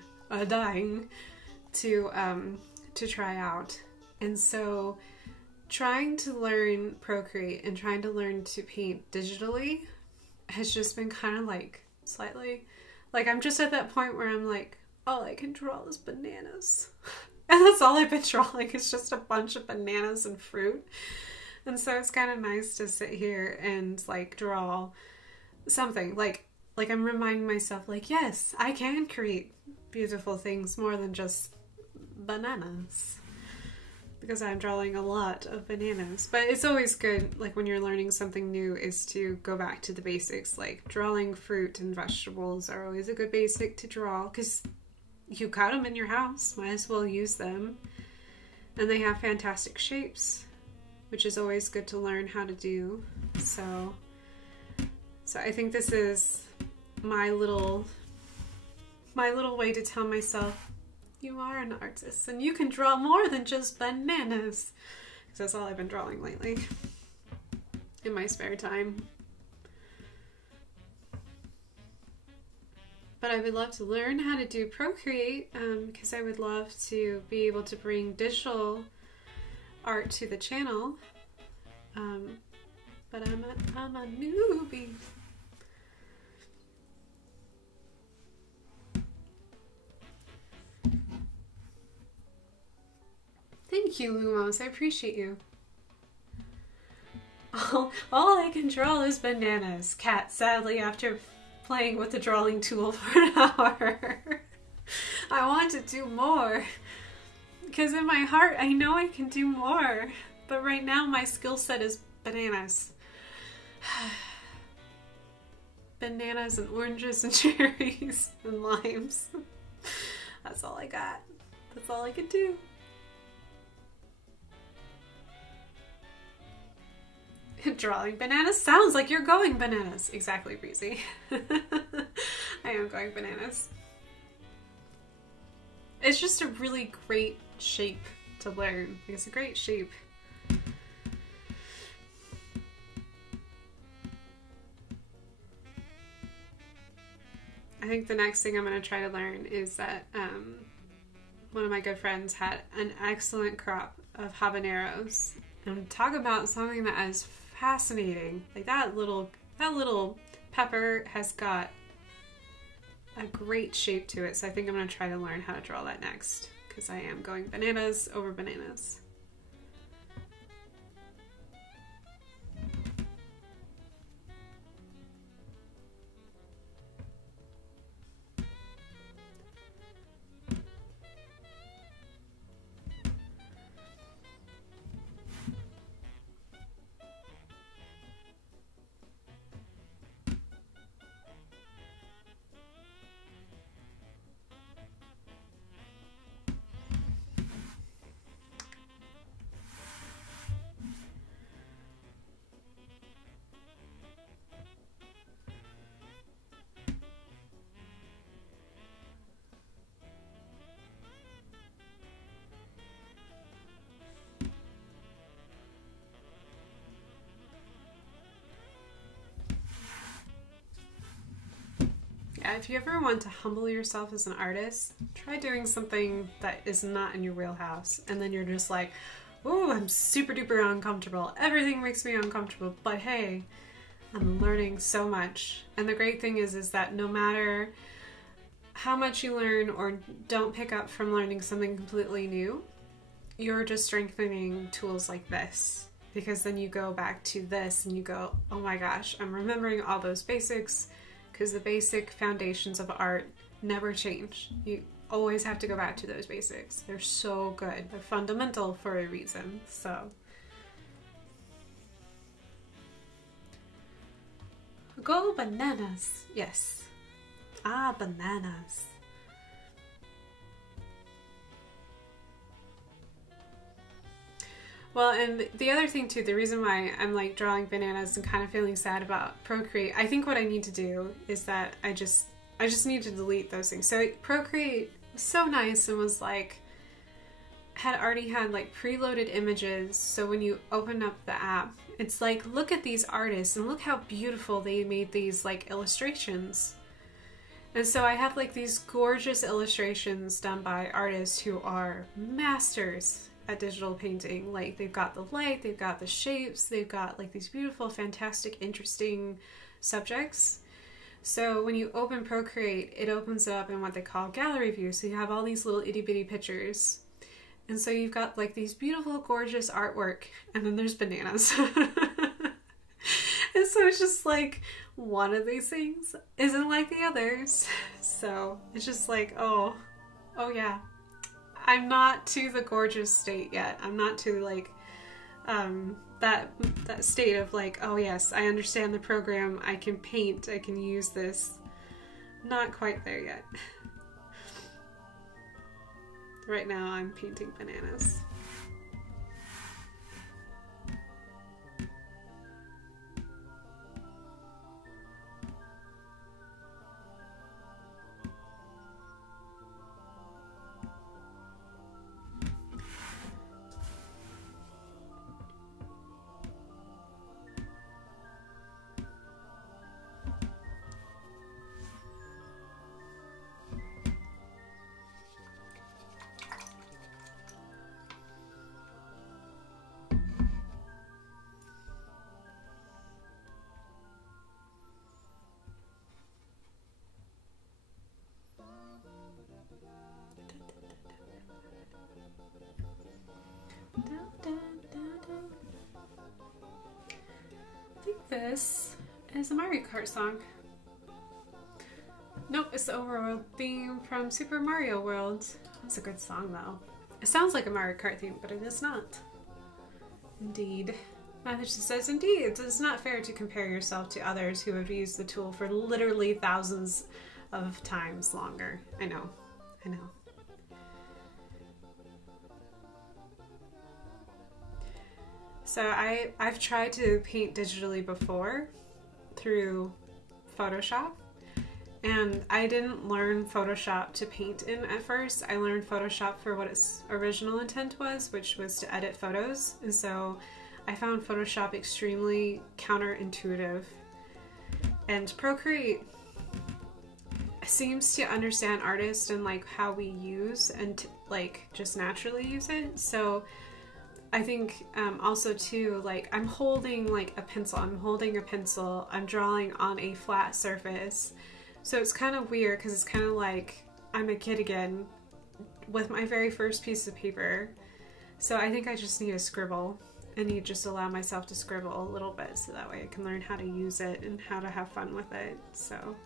dying to try out. And so trying to learn Procreate and trying to learn to paint digitally has just been kind of like slightly like, I'm just at that point where I'm like, all I can draw is bananas. And that's all I've been drawing. It's just a bunch of bananas and fruit. And so it's kind of nice to sit here and like draw something. Like I'm reminding myself, like, yes, I can create beautiful things more than just bananas. Because I'm drawing a lot of bananas. But it's always good, like when you're learning something new, is to go back to the basics. Like drawing fruit and vegetables are always a good basic to draw, because you got them in your house, might as well use them. And they have fantastic shapes, which is always good to learn how to do. So I think this is my little way to tell myself, you are an artist and you can draw more than just bananas. Because that's all I've been drawing lately in my spare time. But I would love to learn how to do Procreate because I would love to be able to bring digital art to the channel. But I'm a newbie. Thank you, Lumos. I appreciate you. All I can draw is bananas. Cat, sadly, after playing with the drawing tool for an hour. I want to do more. Because in my heart, I know I can do more. But right now, my skill set is bananas. Bananas and oranges and cherries and limes. That's all I got. That's all I could do. Drawing bananas sounds like you're going bananas. Exactly, Breezy. I am going bananas. It's just a really great shape to learn. It's a great shape. I think the next thing I'm going to try to learn is that one of my good friends had an excellent crop of habaneros. And talk about something that is fascinating. Like that little pepper has got a great shape to it. So I think I'm going to try to learn how to draw that next, because I am going bananas over bananas. Yeah, if you ever want to humble yourself as an artist, try doing something that is not in your wheelhouse. And then you're just like, oh, I'm super duper uncomfortable. Everything makes me uncomfortable. But hey, I'm learning so much. And the great thing is that no matter how much you learn or don't pick up from learning something completely new, you're just strengthening tools like this. Because then you go back to this and you go, oh my gosh, I'm remembering all those basics. Because the basic foundations of art never change. You always have to go back to those basics. They're so good. They're fundamental for a reason. So go bananas. Yes. Ah, bananas. Well, and the other thing too, the reason why I'm like drawing bananas and kind of feeling sad about Procreate, I think what I need to do is that I just need to delete those things. So Procreate was so nice and was like, had already had like preloaded images. So when you open up the app, it's like, look at these artists and look how beautiful they made these like illustrations. And so I have like these gorgeous illustrations done by artists who are masters at digital painting. Like they've got the light, they've got the shapes, they've got like these beautiful, fantastic, interesting subjects. So when you open Procreate, it opens up in what they call gallery view. So you have all these little itty bitty pictures. And so you've got like these beautiful, gorgeous artwork, and then there's bananas. And so it's just like one of these things isn't like the others. So it's just like, oh yeah. I'm not to the gorgeous state yet. I'm not to like that state of like, oh yes, I understand the program, I can paint, I can use this. Not quite there yet. Right now I'm painting bananas. This is a Mario Kart song. Nope, it's the overworld theme from Super Mario World. That's a good song though. It sounds like a Mario Kart theme, but it is not. Indeed. Matthew says, indeed, it is not fair to compare yourself to others who have used the tool for literally thousands of times longer. I know. I know. So I've tried to paint digitally before through Photoshop, and I didn't learn Photoshop to paint in at first. I learned Photoshop for what its original intent was, which was to edit photos, and so I found Photoshop extremely counterintuitive. And Procreate seems to understand artists and like how we use and like just naturally use it. So I think also too, like I'm holding like a pencil, I'm drawing on a flat surface. So it's kind of weird because it's kind of like I'm a kid again with my very first piece of paper. So I think I just need to scribble. I need to just allow myself to scribble a little bit so that way I can learn how to use it and how to have fun with it. So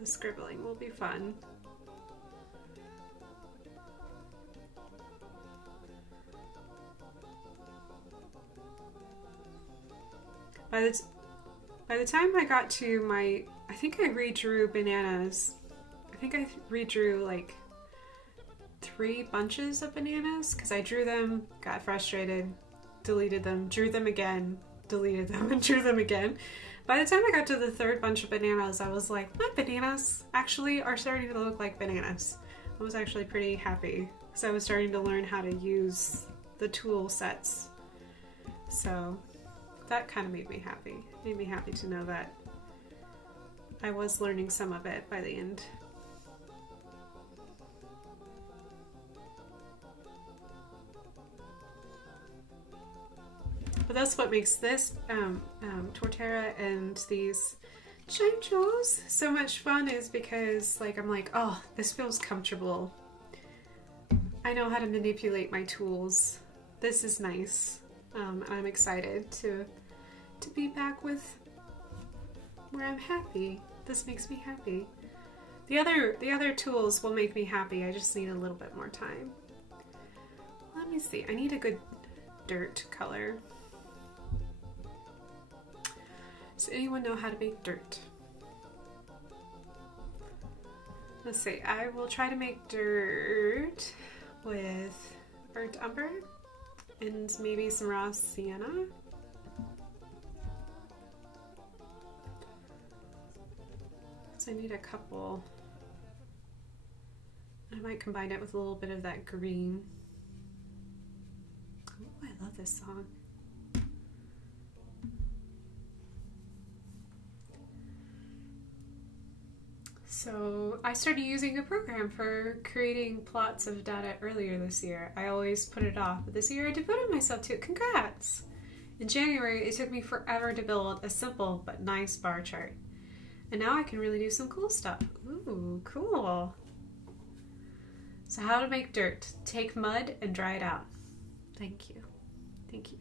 the scribbling will be fun. By the time I got to my, I think I redrew bananas. I think I redrew like 3 bunches of bananas because I drew them, got frustrated, deleted them, drew them again, deleted them, and drew them again. By the time I got to the 3rd bunch of bananas, I was like, my bananas actually are starting to look like bananas. I was actually pretty happy because I was starting to learn how to use the tool sets. So that kind of made me happy. It made me happy to know that I was learning some of it by the end. But that's what makes this Torterra and these Chimecho so much fun, is because like I'm like, oh, this feels comfortable. I know how to manipulate my tools. This is nice. And I'm excited to be back with where I'm happy. This makes me happy. The other tools will make me happy. I just need a little bit more time. Let me see. I need a good dirt color. Does anyone know how to make dirt? Let's see. I will try to make dirt with burnt umber and maybe some raw sienna. So I need a couple. I might combine it with a little bit of that green. Oh, I love this song. So I started using a program for creating plots of data earlier this year. I always put it off, but this year I devoted myself to it. Congrats! In January, it took me forever to build a simple but nice bar chart. And now I can really do some cool stuff. Ooh, cool. So how to make dirt. Take mud and dry it out. Thank you. Thank you.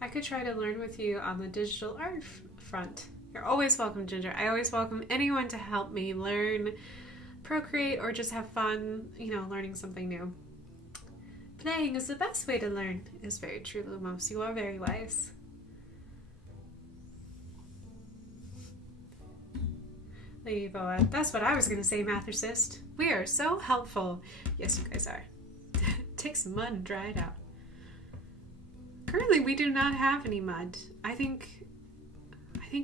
I could try to learn with you on the digital art front. You're always welcome, Ginger. I always welcome anyone to help me learn, Procreate, or just have fun, you know, learning something new. Playing is the best way to learn. Is very true, Lumos. You are very wise. Lady Boa, that's what I was going to say, Mathercist. We are so helpful. Yes, you guys are. Take some mud and dry it out. Currently, we do not have any mud. I think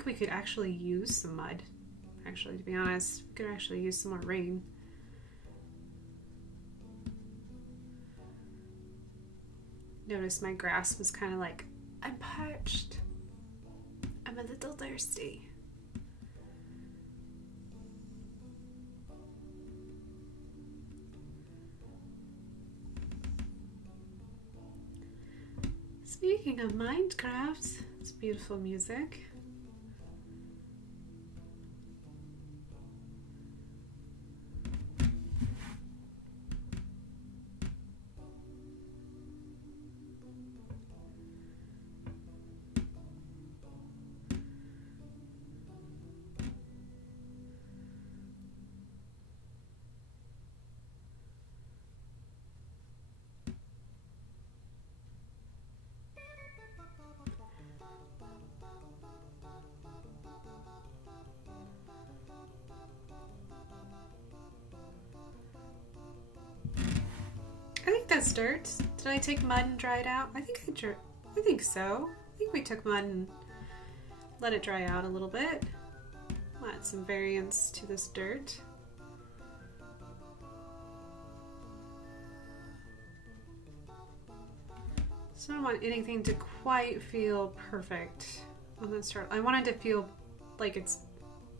we could actually use some mud. Actually, to be honest, we could actually use some more rain. Notice my grasp was kind of like, I'm parched. I'm a little thirsty. Speaking of Minecraft, it's beautiful music. this dirt. Did I take mud and dry it out? I think so. I think we took mud and let it dry out a little bit. I'll add some variance to this dirt. So I don't want anything to quite feel perfect on this dirt. I want it to feel like it's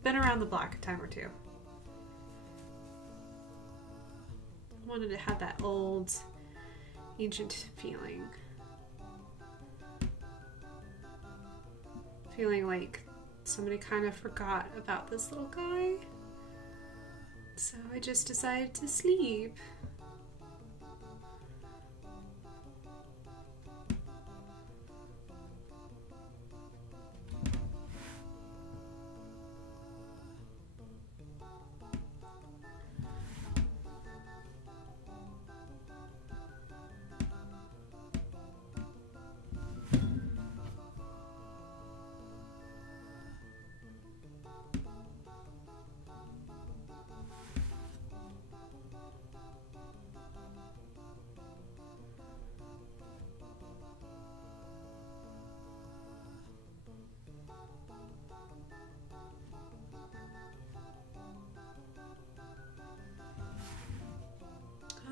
been around the block a time or two. I wanted to have that old, ancient feeling. Feeling like somebody kind of forgot about this little guy. So I just decided to sleep.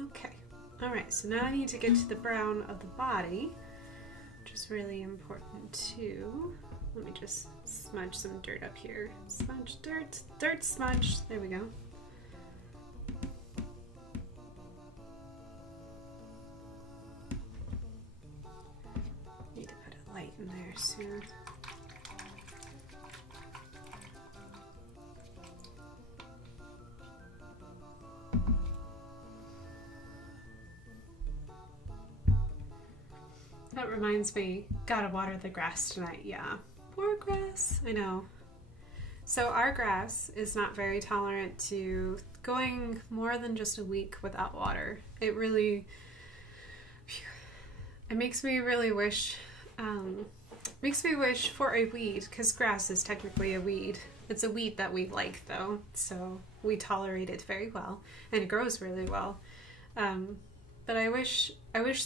Okay, all right, so now I need to get to the brown of the body, which is really important too. Let me just smudge some dirt up here. Smudge dirt, dirt smudge, there we go. Need to put a light in there soon. That reminds me, gotta water the grass tonight. Yeah, poor grass, I know. So our grass is not very tolerant to going more than just a week without water. It really, it makes me really wish, for a weed, because grass is technically a weed. It's a weed that we like though, so we tolerate it very well, and it grows really well. But I wish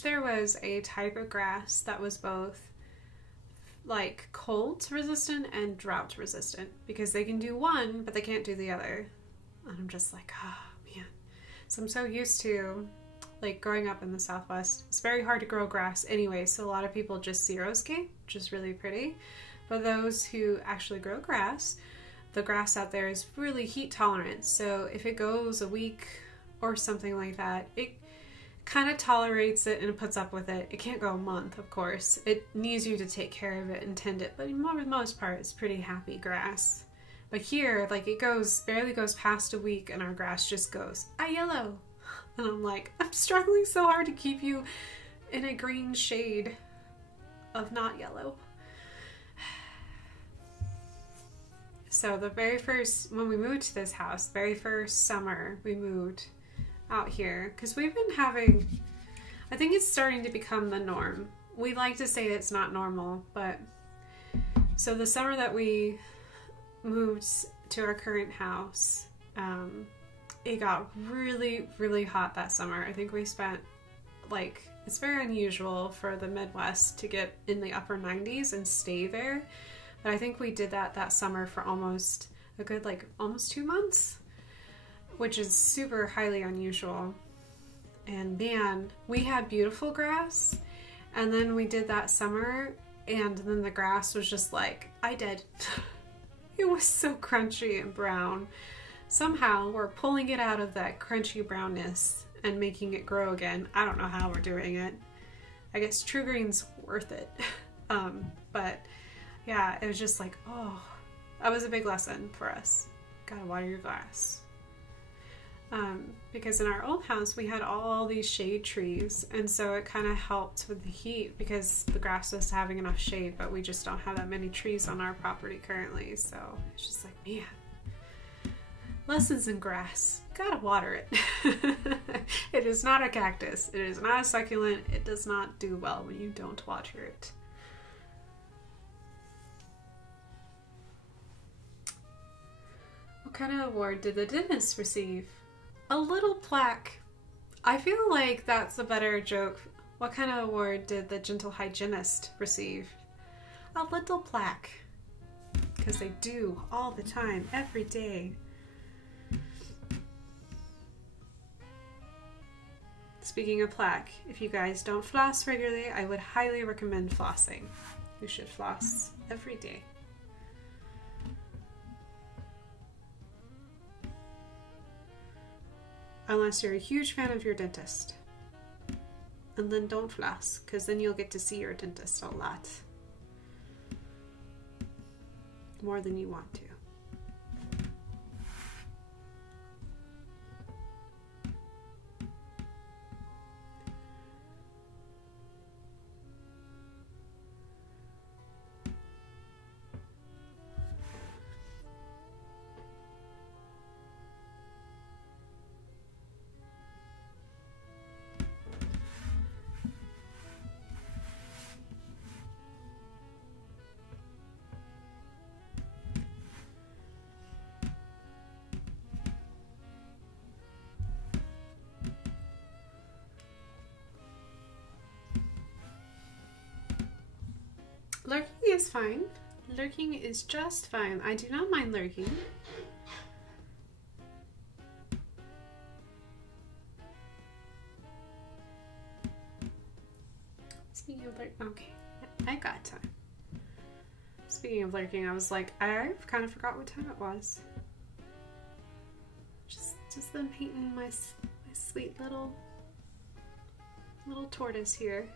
there was a type of grass that was both like cold resistant and drought resistant, because they can do one, but they can't do the other. And I'm just like, oh man. So I'm so used to like growing up in the Southwest. It's very hard to grow grass anyway, so a lot of people just xeriscape, which is really pretty. But those who actually grow grass, the grass out there is really heat tolerant. So if it goes a week or something like that, it kind of tolerates it and it puts up with it. It can't go a month, of course. It needs you to take care of it and tend it, but for the most part, it's pretty happy grass. But here, like, it barely goes past a week and our grass just goes, yellow. And I'm like, I'm struggling so hard to keep you in a green shade of not yellow. So the very first, when we moved to this house, very first summer we moved out here, because we've been having, I think it's starting to become the norm. We like to say it's not normal, but so the summer that we moved to our current house, it got really, really hot that summer. I think we spent, like, it's very unusual for the Midwest to get in the upper 90s and stay there, but I think we did that summer for almost a good, like, almost 2 months, which is super highly unusual. And man, we had beautiful grass, and then we did that summer, and then the grass was just like, I did. It was so crunchy and brown. Somehow we're pulling it out of that crunchy brownness and making it grow again. I don't know how we're doing it. I guess True Green's worth it. But yeah, it was just like, oh, that was a big lesson for us. Gotta water your grass. Because in our old house we had all these shade trees, and so it kind of helped with the heat because the grass was having enough shade, but we just don't have that many trees on our property currently, so it's just like, man, lessons in grass, gotta water it. It is not a cactus, it is not a succulent, it does not do well when you don't water it. What kind of award did the dentist receive? A little plaque I feel like that's a better joke. What kind of award did the Gentle Hygienist receive? A little plaque. Because they do all the time, every day. Speaking of plaque, if you guys don't floss regularly, I would highly recommend flossing. You should floss every day. Unless you're a huge fan of your dentist. And then don't floss, because then you'll get to see your dentist a lot. More than you want to. Lurking is fine. Lurking is just fine. I do not mind lurking. Speaking of lurking, okay, I got time. Speaking of lurking, I was like, I kind of forgot what time it was. Just been painting my sweet little tortoise here.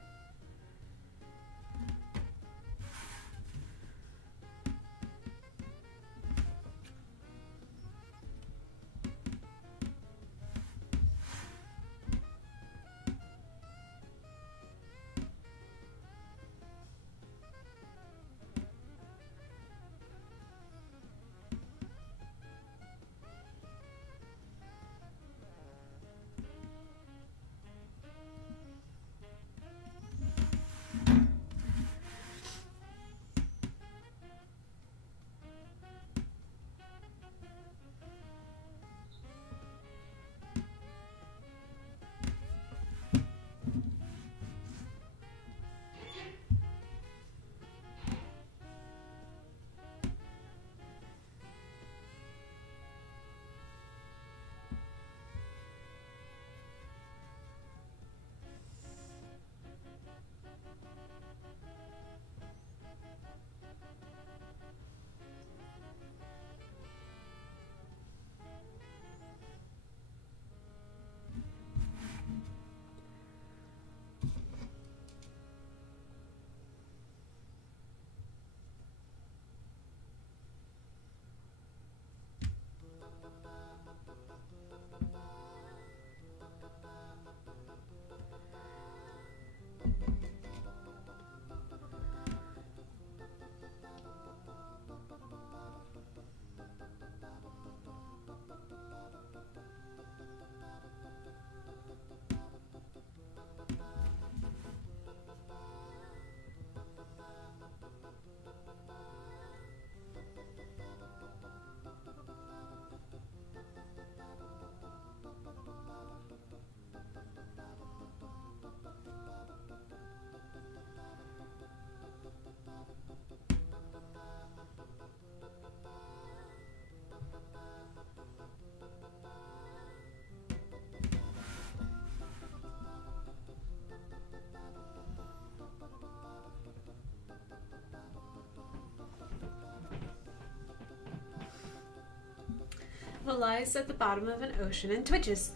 Who lies at the bottom of an ocean and twitches.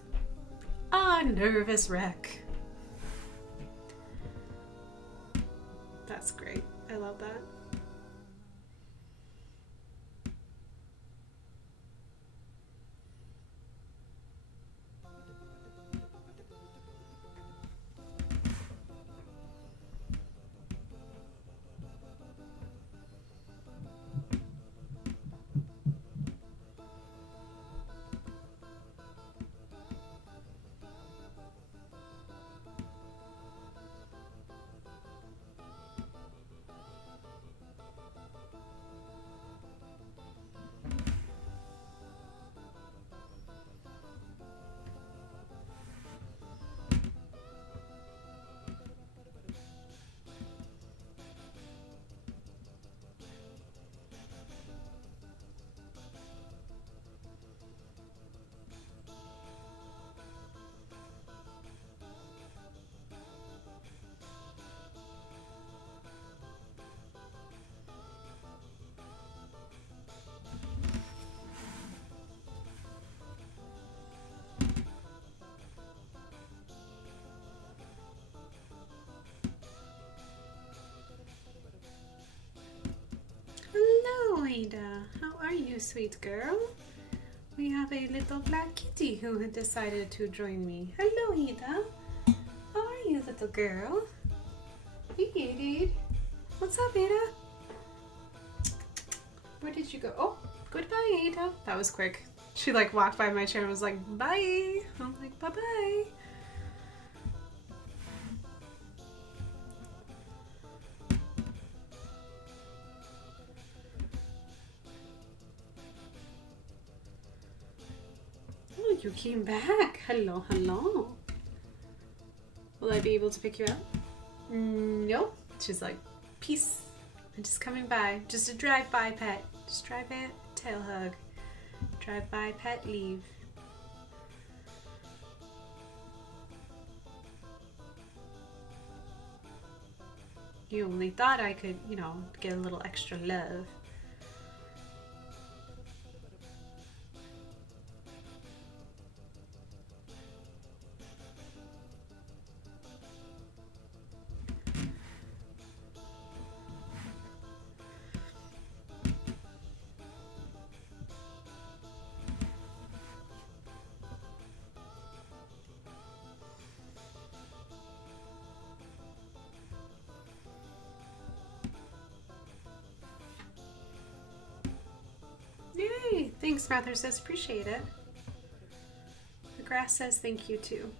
Ah, nervous wreck. That's great. I love that. Ada. How are you, sweet girl? We have a little black kitty who had decided to join me. Hello, Ada. How are you, little girl? Hey, Ada. What's up, Ada? Where did you go? Oh, goodbye, Ada. That was quick. She like walked by my chair and was like, bye. I'm like, bye-bye. Oh, you came back. Hello, hello. Will I be able to pick you up? Nope. She's like, peace. I'm just coming by. Just a drive-by pet. Just drive-by, tail hug. Drive-by pet, leave. You only thought I could, you know, get a little extra love. Yay! Thanks, Mather says, appreciate it. The grass says thank you too.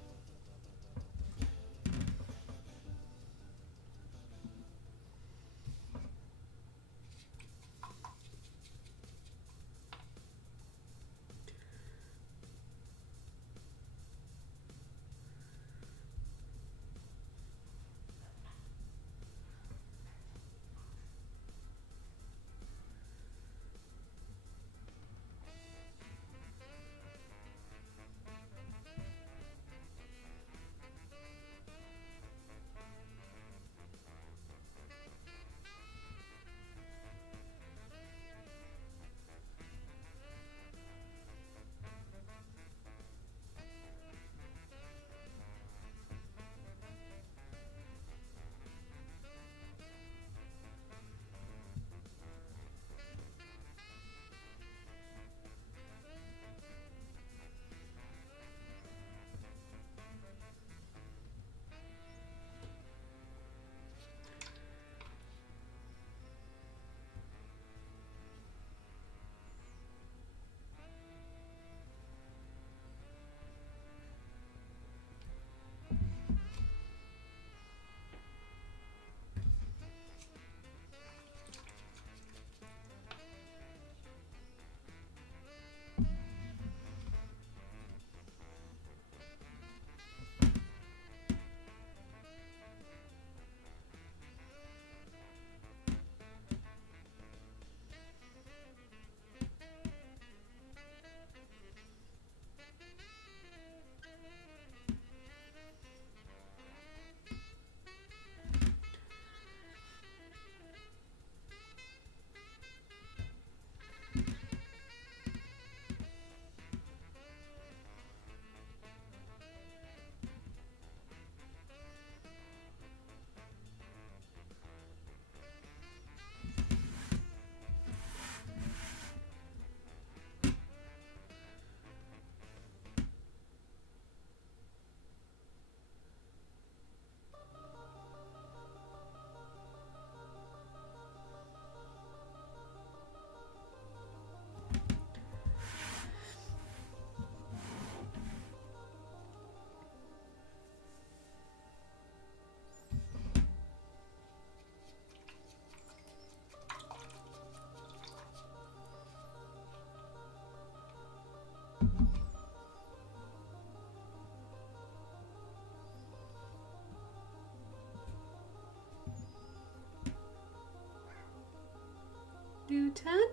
Newton?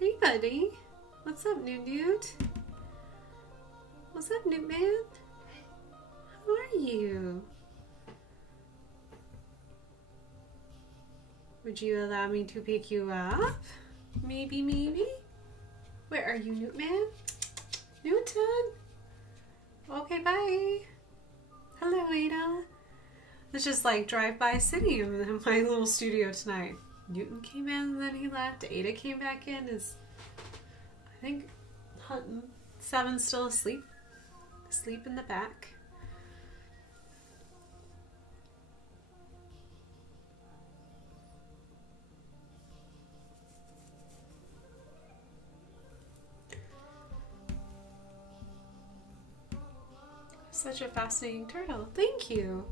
Hey, buddy. What's up, Newt? What's up, Newt man? How are you? Would you allow me to pick you up? Maybe, maybe? Where are you, Newt man? Newton? Okay, bye. Hello, Ada. Let's just like drive by city in my little studio tonight. Newton came in and then he left. Ada came back in. Is I think Hutton 7's still asleep. Asleep in the back. Such a fascinating turtle. Thank you.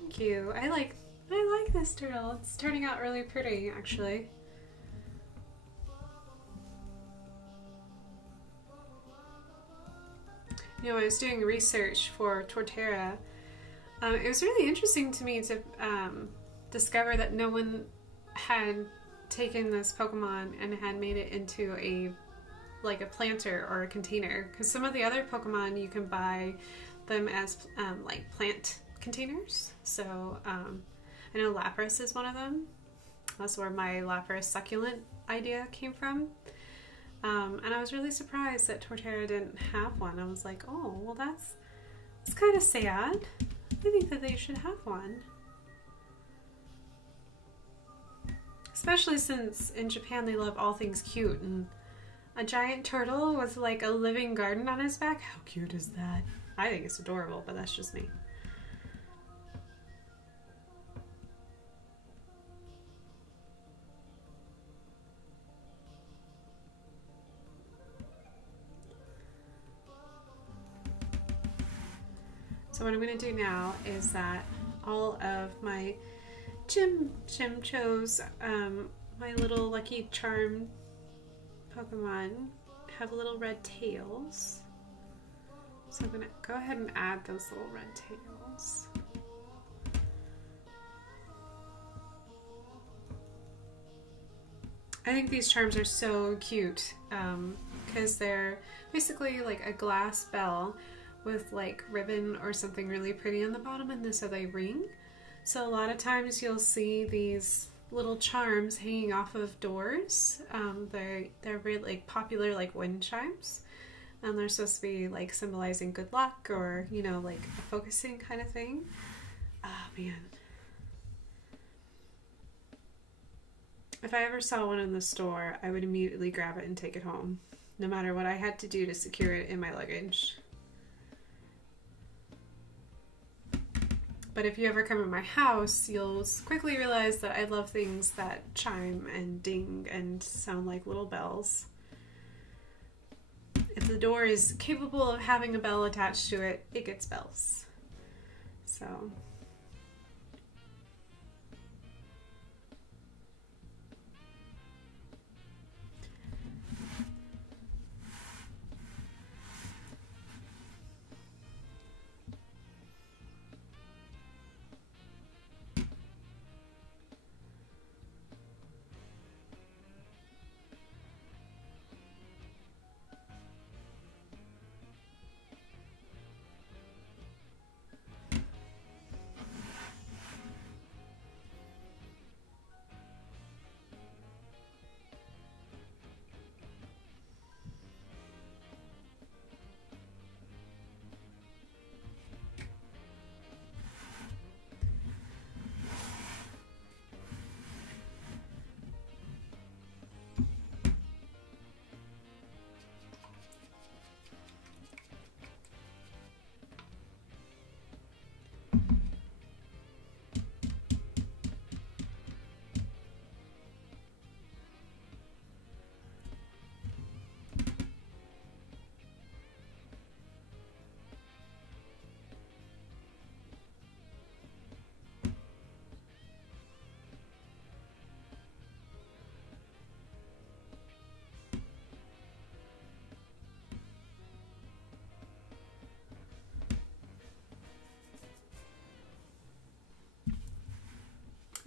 Thank you. I like this turtle. It's turning out really pretty, actually. You know, when I was doing research for Torterra, it was really interesting to me to discover that no one had taken this Pokemon and had made it into a planter or a container, because some of the other Pokemon you can buy them as like plant containers. So I know Lapras is one of them. That's where my Lapras succulent idea came from. And I was really surprised that Torterra didn't have one. I was like, oh, well that's kind of sad. I think that they should have one. Especially since in Japan they love all things cute, and a giant turtle with like a living garden on his back. How cute is that? I think it's adorable, but that's just me. So what I'm going to do now is that all of my Chimechos, my little Lucky Charm Pokemon, have little red tails. So I'm going to go ahead and add those little red tails. I think these charms are so cute because they're basically like a glass bell with like ribbon or something really pretty on the bottom, and so they ring. So a lot of times you'll see these little charms hanging off of doors. They're really like popular, like wind chimes, and they're supposed to be like symbolizing good luck or, you know, like a focusing kind of thing. Oh man, if I ever saw one in the store, I would immediately grab it and take it home, no matter what I had to do to secure it in my luggage. But if you ever come in my house, you'll quickly realize that I love things that chime and ding and sound like little bells. If the door is capable of having a bell attached to it, it gets bells. So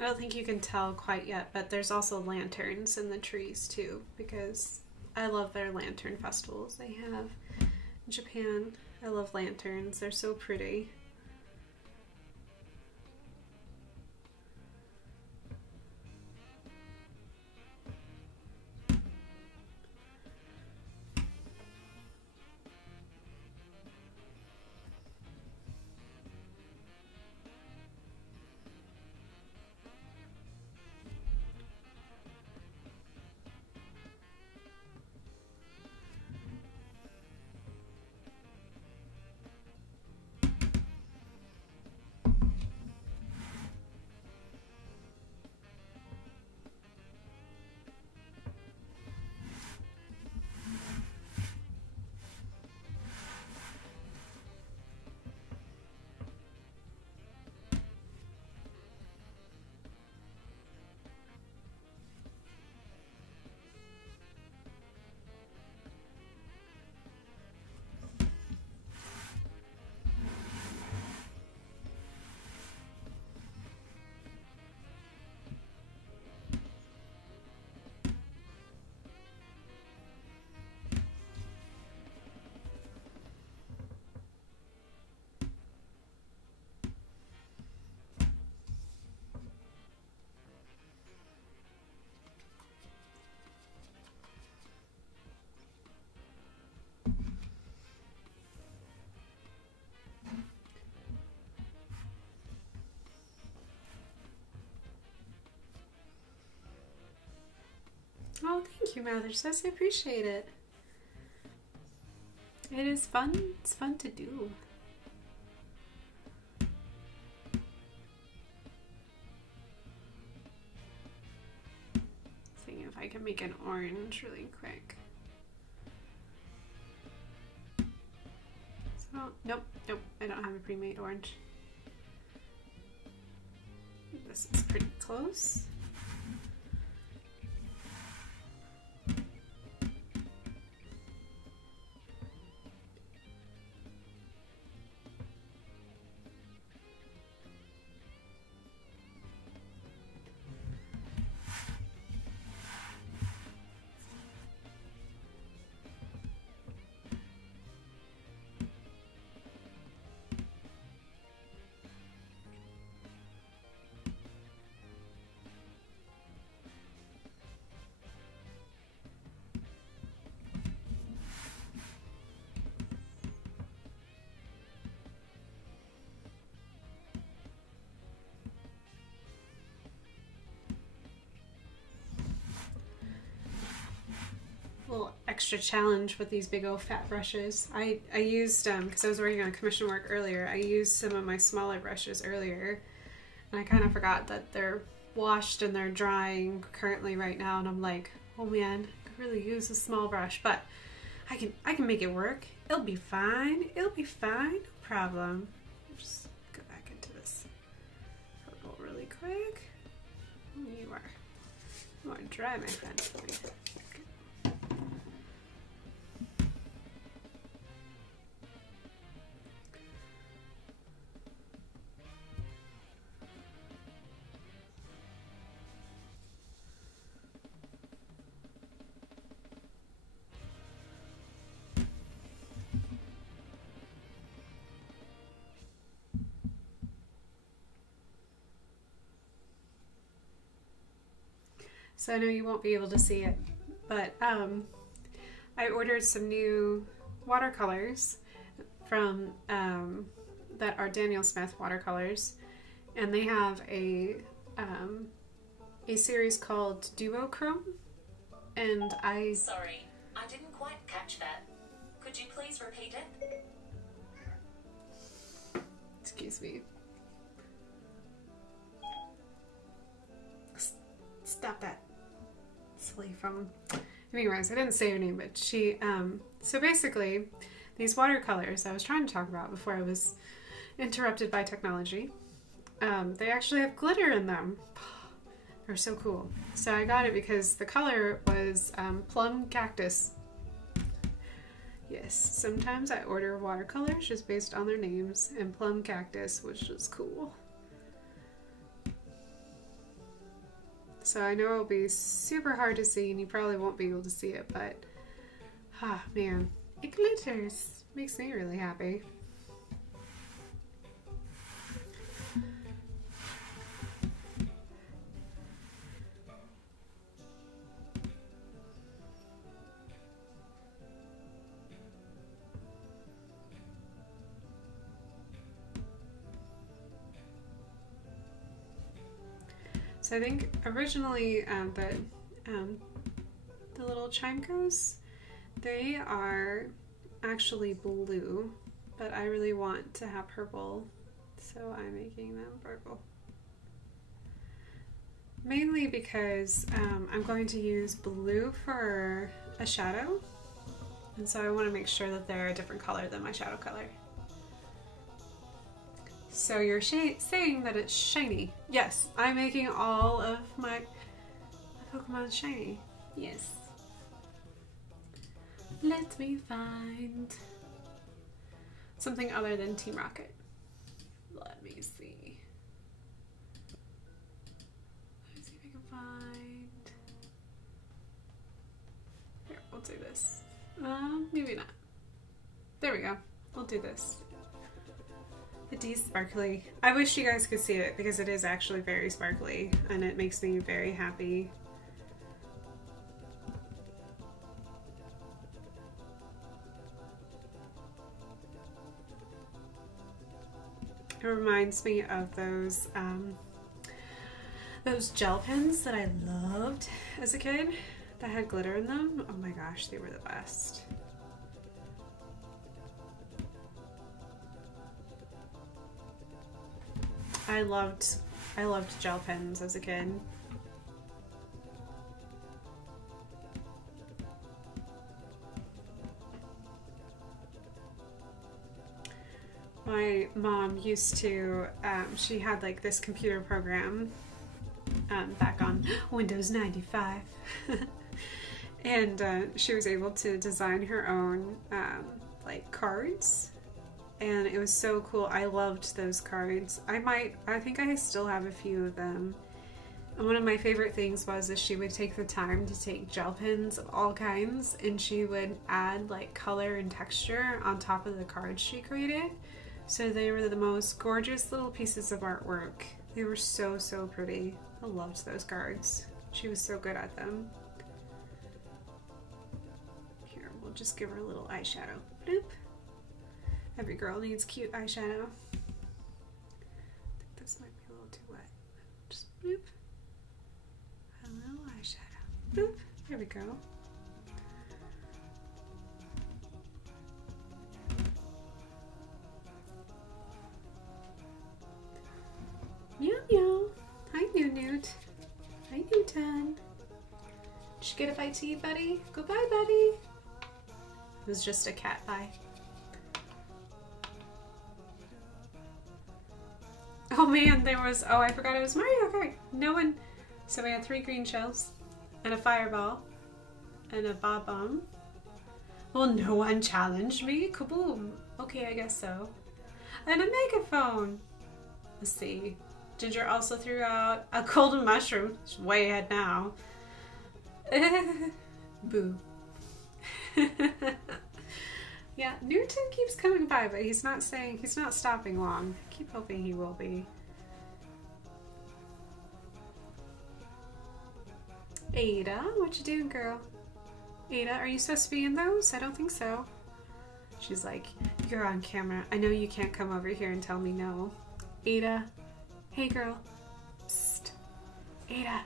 I don't think you can tell quite yet, but there's also lanterns in the trees too, because I love their lantern festivals they have in Japan. I love lanterns, they're so pretty. Thank you, Mother Sis. I appreciate it. It is fun. It's fun to do. Seeing if I can make an orange really quick. So, nope, I don't have a pre-made orange. This is pretty close. Little extra challenge with these big old fat brushes. I used, because I was working on commission work earlier, I used some of my smaller brushes earlier, and I kind of forgot that they're washed and they're drying currently right now, and I'm like, oh man, I could really use a small brush, but I can make it work. It'll be fine. It'll be fine. No problem. Just go back into this purple really quick. You are dry, my friend. So I know you won't be able to see it, but I ordered some new watercolors from that are Daniel Smith watercolors, and they have a series called Duochrome, and Sorry, I didn't quite catch that. Could you please repeat it? Excuse me. Stop that. Silly phone. Anyways, I didn't say her name, but she, so basically, these watercolors I was trying to talk about before I was interrupted by technology, they actually have glitter in them. They're so cool. So I got it because the color was plum cactus. Yes, sometimes I order watercolors just based on their names, and plum cactus was just cool. So I know it'll be super hard to see, and you probably won't be able to see it, but ah, man, it glitters. Makes me really happy. So I think originally the little Chimechos, they are actually blue, but I really want to have purple, so I'm making them purple. Mainly because I'm going to use blue for a shadow, and so I want to make sure that they're a different color than my shadow color. So you're saying that it's shiny. Yes, I'm making all of my Pokemon shiny. Yes. Let me find something other than Team Rocket. Let me see. Let me see if I can find... Here, we'll do this. Maybe not. There we go. We'll do this. The D's sparkly. I wish you guys could see it because it is actually very sparkly and it makes me very happy. It reminds me of those gel pens that I loved as a kid. that had glitter in them. Oh my gosh, they were the best. I loved gel pens as a kid. My mom used to, she had like this computer program back on Windows 95 and she was able to design her own like cards, and it was so cool. I loved those cards. I think I still have a few of them. And one of my favorite things was that she would take the time to take gel pens of all kinds and she would add like color and texture on top of the cards she created. So they were the most gorgeous little pieces of artwork. They were so, so pretty. I loved those cards. She was so good at them. Here, we'll just give her a little eyeshadow. Bloop. Every girl needs cute eyeshadow. I think this might be a little too wet. Just bloop. A little eyeshadow. Bloop. There we go. Meow meow. Hi Newt. Hi Newton. Did you get a bite to eat, buddy? Goodbye, buddy. It was just a cat bye. Oh man, there was, oh I forgot it was Mario Kart. No one, so we had 3 green shells and a fireball and a bob bomb. Well, no one challenged me. Kaboom. Okay, I guess so. And a megaphone. Let's see. Ginger also threw out a golden mushroom. She's way ahead now. Boo. Yeah, Newton keeps coming by, but he's not stopping long. I keep hoping he will be. Ada, what you doing, girl? Ada, are you supposed to be in those? I don't think so. She's like, you're on camera. I know you can't come over here and tell me no. Ada. Hey girl. Psst. Ada.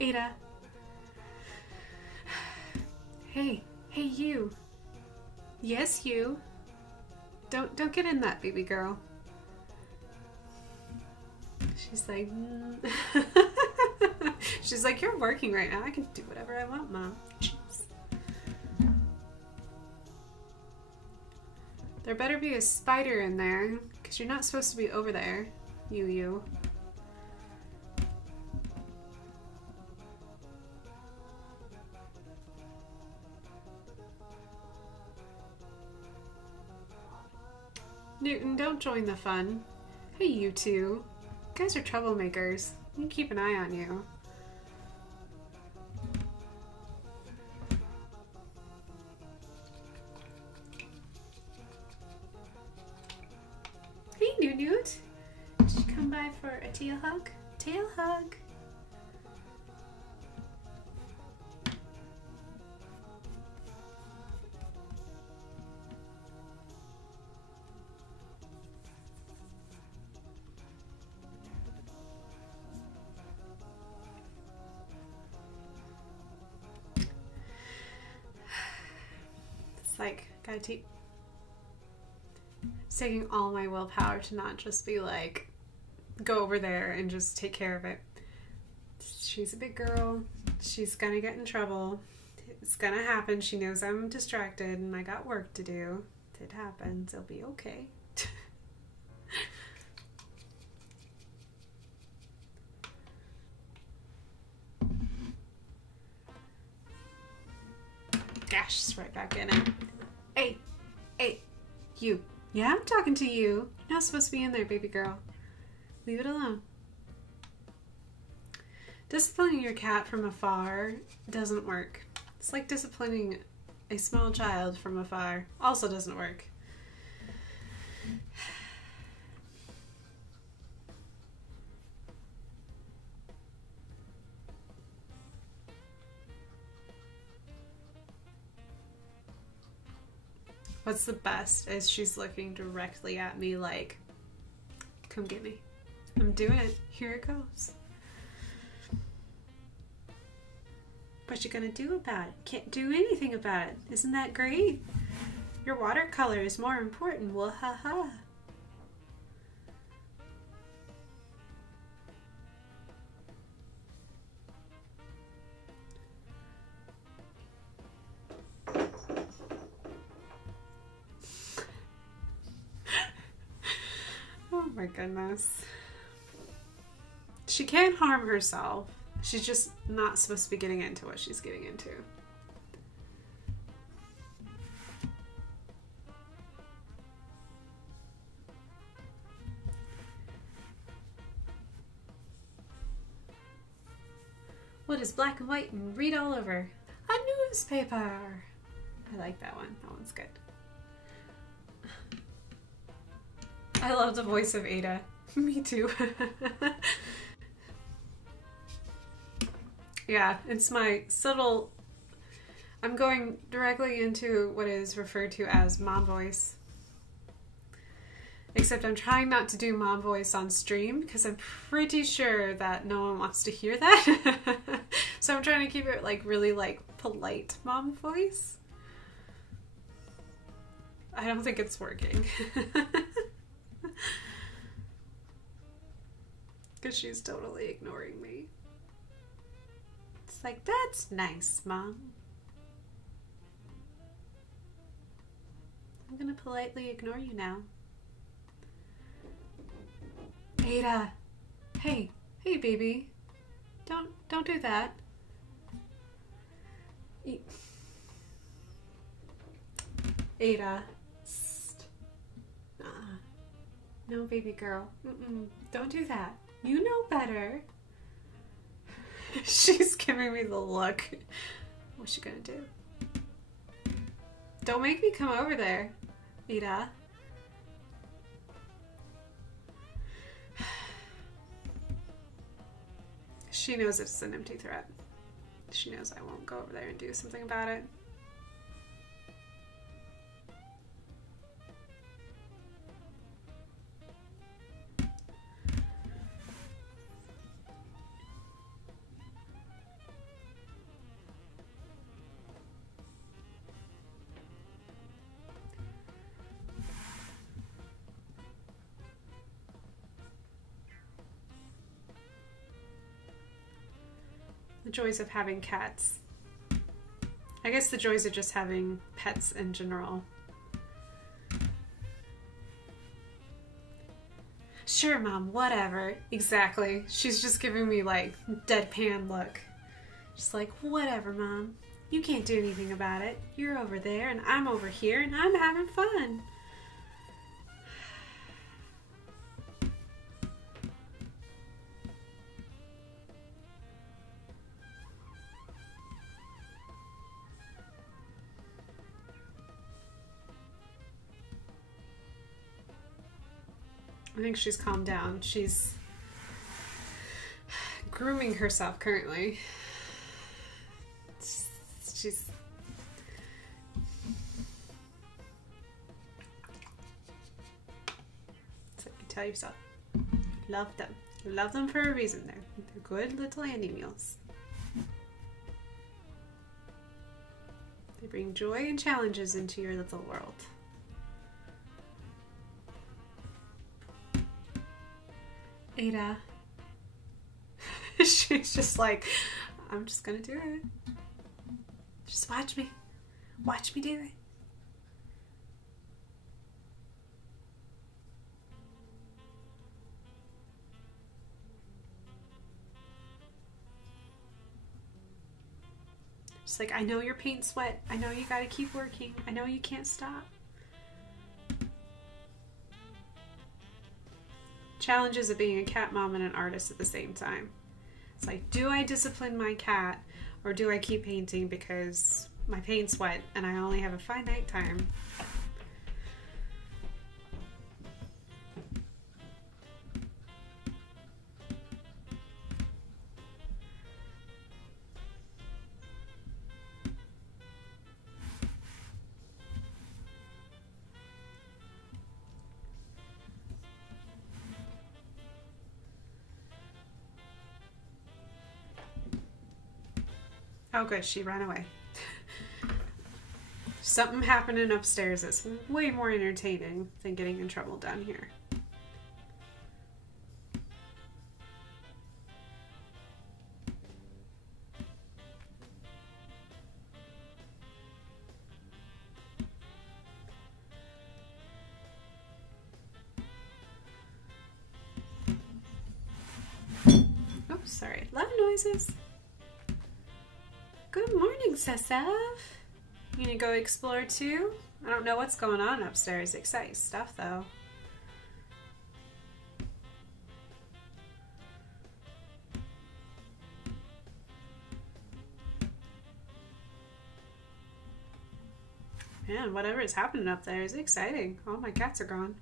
Ada. Hey. Hey you. Yes you. Don't get in that, baby girl. She's like She's like, you're working right now. I can do whatever I want, Mom. Jeez. There better be a spider in there, because you're not supposed to be over there. You. Newton, don't join the fun. Hey, you two. You guys are troublemakers. You can keep an eye on you. Hey, Newt. Did you come by for a tail hug? Tail hug. Like, it's taking all my willpower to not just be like, go over there and just take care of it. She's a big girl. She's gonna get in trouble. It's gonna happen. She knows I'm distracted and I got work to do. It happens. It'll be okay. Gosh, she's right back in it. Hey, you. Yeah, I'm talking to you. You're not supposed to be in there, baby girl. Leave it alone. Disciplining your cat from afar doesn't work. It's like disciplining a small child from afar. Also doesn't work. What's the best is she's looking directly at me like, come get me. I'm doing it. Here it goes. What you gonna do about it? Can't do anything about it. Isn't that great? Your watercolor is more important. Well, haha. Oh my goodness. She can't harm herself. She's just not supposed to be getting into what she's getting into. What is black and white and read all over? A newspaper. I like that one. That one's good. I love the voice of Ada. Me too. Yeah, it's my subtle... I'm going directly into what is referred to as mom voice. Except I'm trying not to do mom voice on stream because I'm pretty sure that no one wants to hear that. So I'm trying to keep it like really like polite mom voice. I don't think it's working. Because she's totally ignoring me. It's like, that's nice, Mom. I'm gonna politely ignore you now. Ada! Hey, hey baby. Don't do that. Ada. No, baby girl. Don't do that. You know better. She's giving me the look. What's she gonna do? Don't make me come over there, Ada. She knows it's an empty threat. She knows I won't go over there and do something about it. The joys of having cats. I guess the joys of just having pets in general. Sure, Mom, whatever. Exactly. She's just giving me like deadpan look. Just like, whatever, Mom. You can't do anything about it. You're over there and I'm over here and I'm having fun. I think she's calmed down. She's grooming herself currently. She's... So you tell yourself, love them. Love them for a reason. They're good little animals. They bring joy and challenges into your little world. Ada. She's just like, I'm just gonna do it. Just watch me. Watch me do it. Just like, I know your paint's wet. I know you gotta keep working. I know you can't stop. Challenges of being a cat mom and an artist at the same time. It's like, do I discipline my cat or do I keep painting because my paint's wet and I only have a finite time? Oh good, she ran away. Something happening upstairs that's way more entertaining than getting in trouble down here. Oops, sorry. Loud noises. Good morning, Sesev. You gonna go explore too? I don't know what's going on upstairs. Exciting stuff though. Man, whatever is happening up there is exciting. All my cats are gone.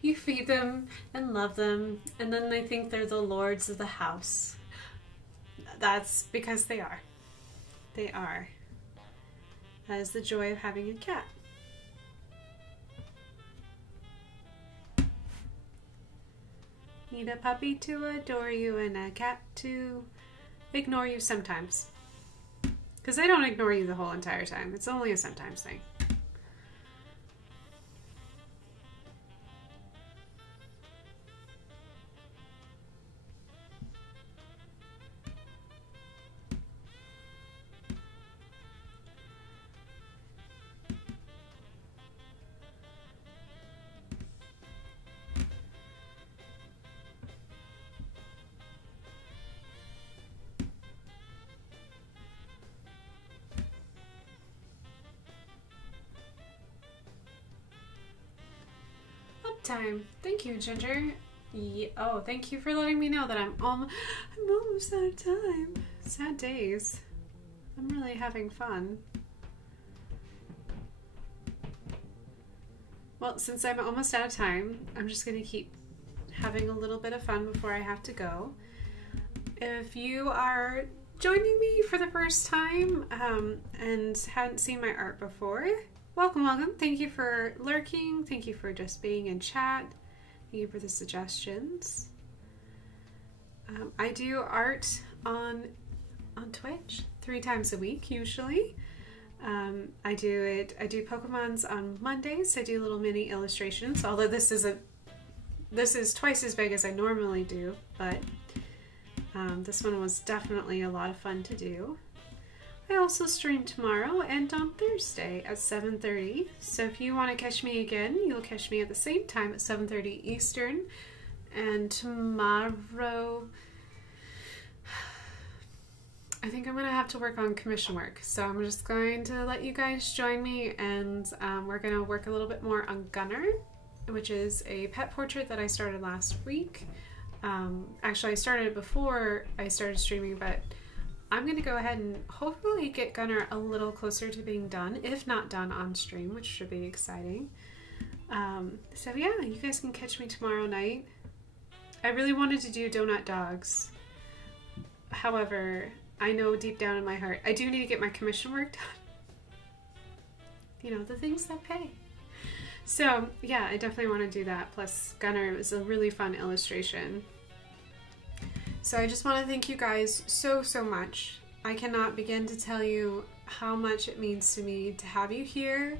You feed them and love them, and then they think they're the lords of the house. That's because they are. They are. That is the joy of having a cat. Need a puppy to adore you and a cat to ignore you sometimes. Because they don't ignore you the whole entire time. It's only a sometimes thing. Time. Thank you, Ginger. Yeah. Oh, thank you for letting me know that I'm almost out of time. Sad days. I'm really having fun. Well, since I'm almost out of time, I'm just gonna keep having a little bit of fun before I have to go. If you are joining me for the first time and hadn't seen my art before, welcome, welcome. Thank you for lurking. Thank you for just being in chat. Thank you for the suggestions. I do art on Twitch 3 times a week usually. I do Pokemons on Mondays. I do little mini illustrations, although this is twice as big as I normally do, but this one was definitely a lot of fun to do. I also stream tomorrow and on Thursday at 7:30. So if you want to catch me again, you'll catch me at the same time at 7:30 Eastern. And tomorrow, I think I'm going to have to work on commission work. So I'm just going to let you guys join me, and we're going to work a little bit more on Gunner, which is a pet portrait that I started last week. Actually, I started it before I started streaming, but I'm going to go ahead and hopefully get Gunner a little closer to being done, if not done on stream, which should be exciting. So yeah, you guys can catch me tomorrow night. I really wanted to do Donut Dogs. However, I know deep down in my heart, I do need to get my commission work done. You know, the things that pay. So yeah, I definitely want to do that. Plus Gunner was a really fun illustration. So I just want to thank you guys so much. I cannot begin to tell you how much it means to me to have you here,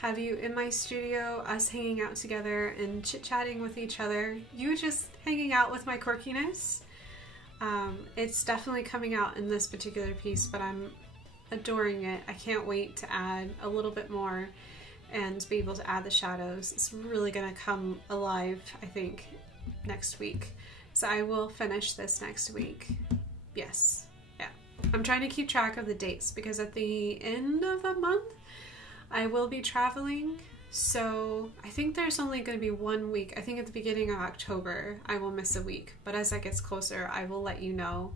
have you in my studio, us hanging out together and chit-chatting with each other, you just hanging out with my quirkiness. It's definitely coming out in this particular piece, but I'm adoring it. I can't wait to add a little bit more and be able to add the shadows. It's really gonna come alive, I think, next week. So I will finish this next week. Yes, yeah. I'm trying to keep track of the dates because at the end of the month, I will be traveling. So I think there's only going to be 1 week. I think at the beginning of October, I will miss a week. But as that gets closer, I will let you know.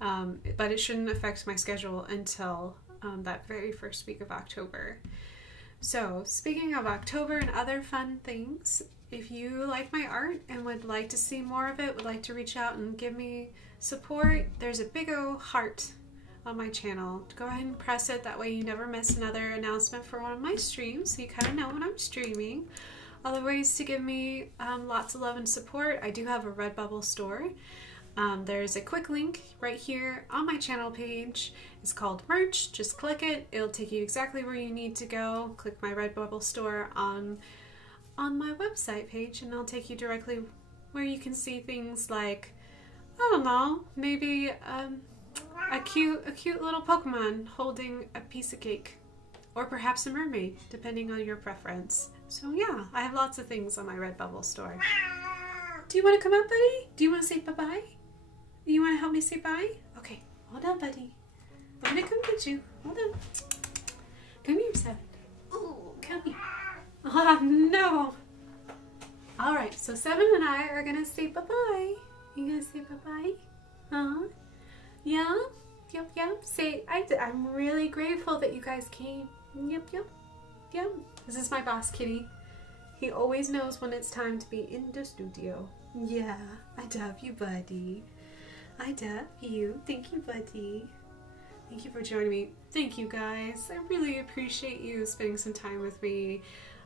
But it shouldn't affect my schedule until that very first week of October. So speaking of October and other fun things, if you like my art and would like to see more of it, would like to reach out and give me support, there's a big old heart on my channel. Go ahead and press it. That way you never miss another announcement for one of my streams, so you kind of know when I'm streaming. Other ways to give me lots of love and support, I do have a Redbubble store. There's a quick link right here on my channel page. It's called merch. Just click it. It'll take you exactly where you need to go. Click my Redbubble store on my website page, and it'll take you directly where you can see things like, I don't know, maybe a cute little Pokemon holding a piece of cake, or perhaps a mermaid, depending on your preference. So yeah, I have lots of things on my Redbubble store. Do you want to come out, buddy? Do you want to say bye-bye? You want to help me say bye? Okay, hold on, buddy. I'm gonna come get you. Hold on. Come here, Seven. Ooh, come here. Oh, no. All right, so Seven and I are gonna say bye-bye. You gonna say bye-bye? Huh? Yeah? Yep, yep. Say, I'm really grateful that you guys came. Yep, yep. Yep. This is my boss, Kitty. He always knows when it's time to be in the studio. Yeah, I love you, buddy. I love you. Thank you, buddy. Thank you for joining me. Thank you, guys. I really appreciate you spending some time with me.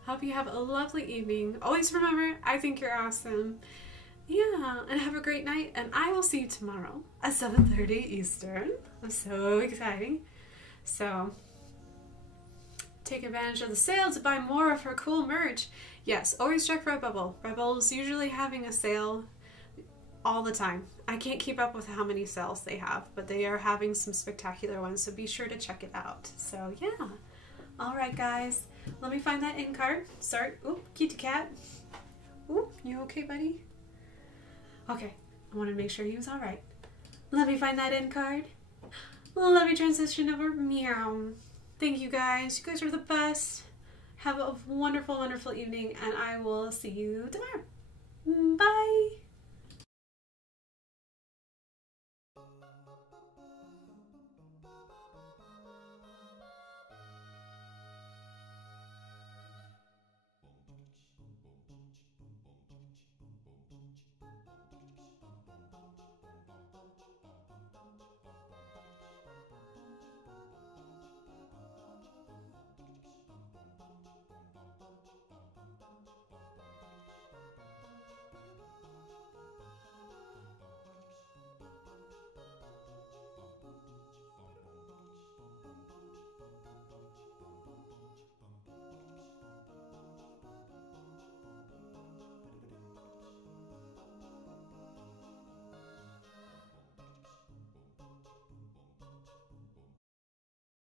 I hope you have a lovely evening. Always remember, I think you're awesome. Yeah, and have a great night, and I will see you tomorrow at 7:30 Eastern. I'm so exciting. So, take advantage of the sale to buy more of her cool merch. Yes, always check Redbubble. Redbubble is usually having a sale all the time. I can't keep up with how many sales they have, but they are having some spectacular ones, so be sure to check it out. So yeah. Alright guys, let me find that end card. Sorry. Oop, kitty cat. Oop, you okay, buddy? Okay, I want to make sure he was alright. Let me find that end card. Let me transition over. Meow. Thank you guys. You guys are the best. Have a wonderful, wonderful evening, and I will see you tomorrow. Bye.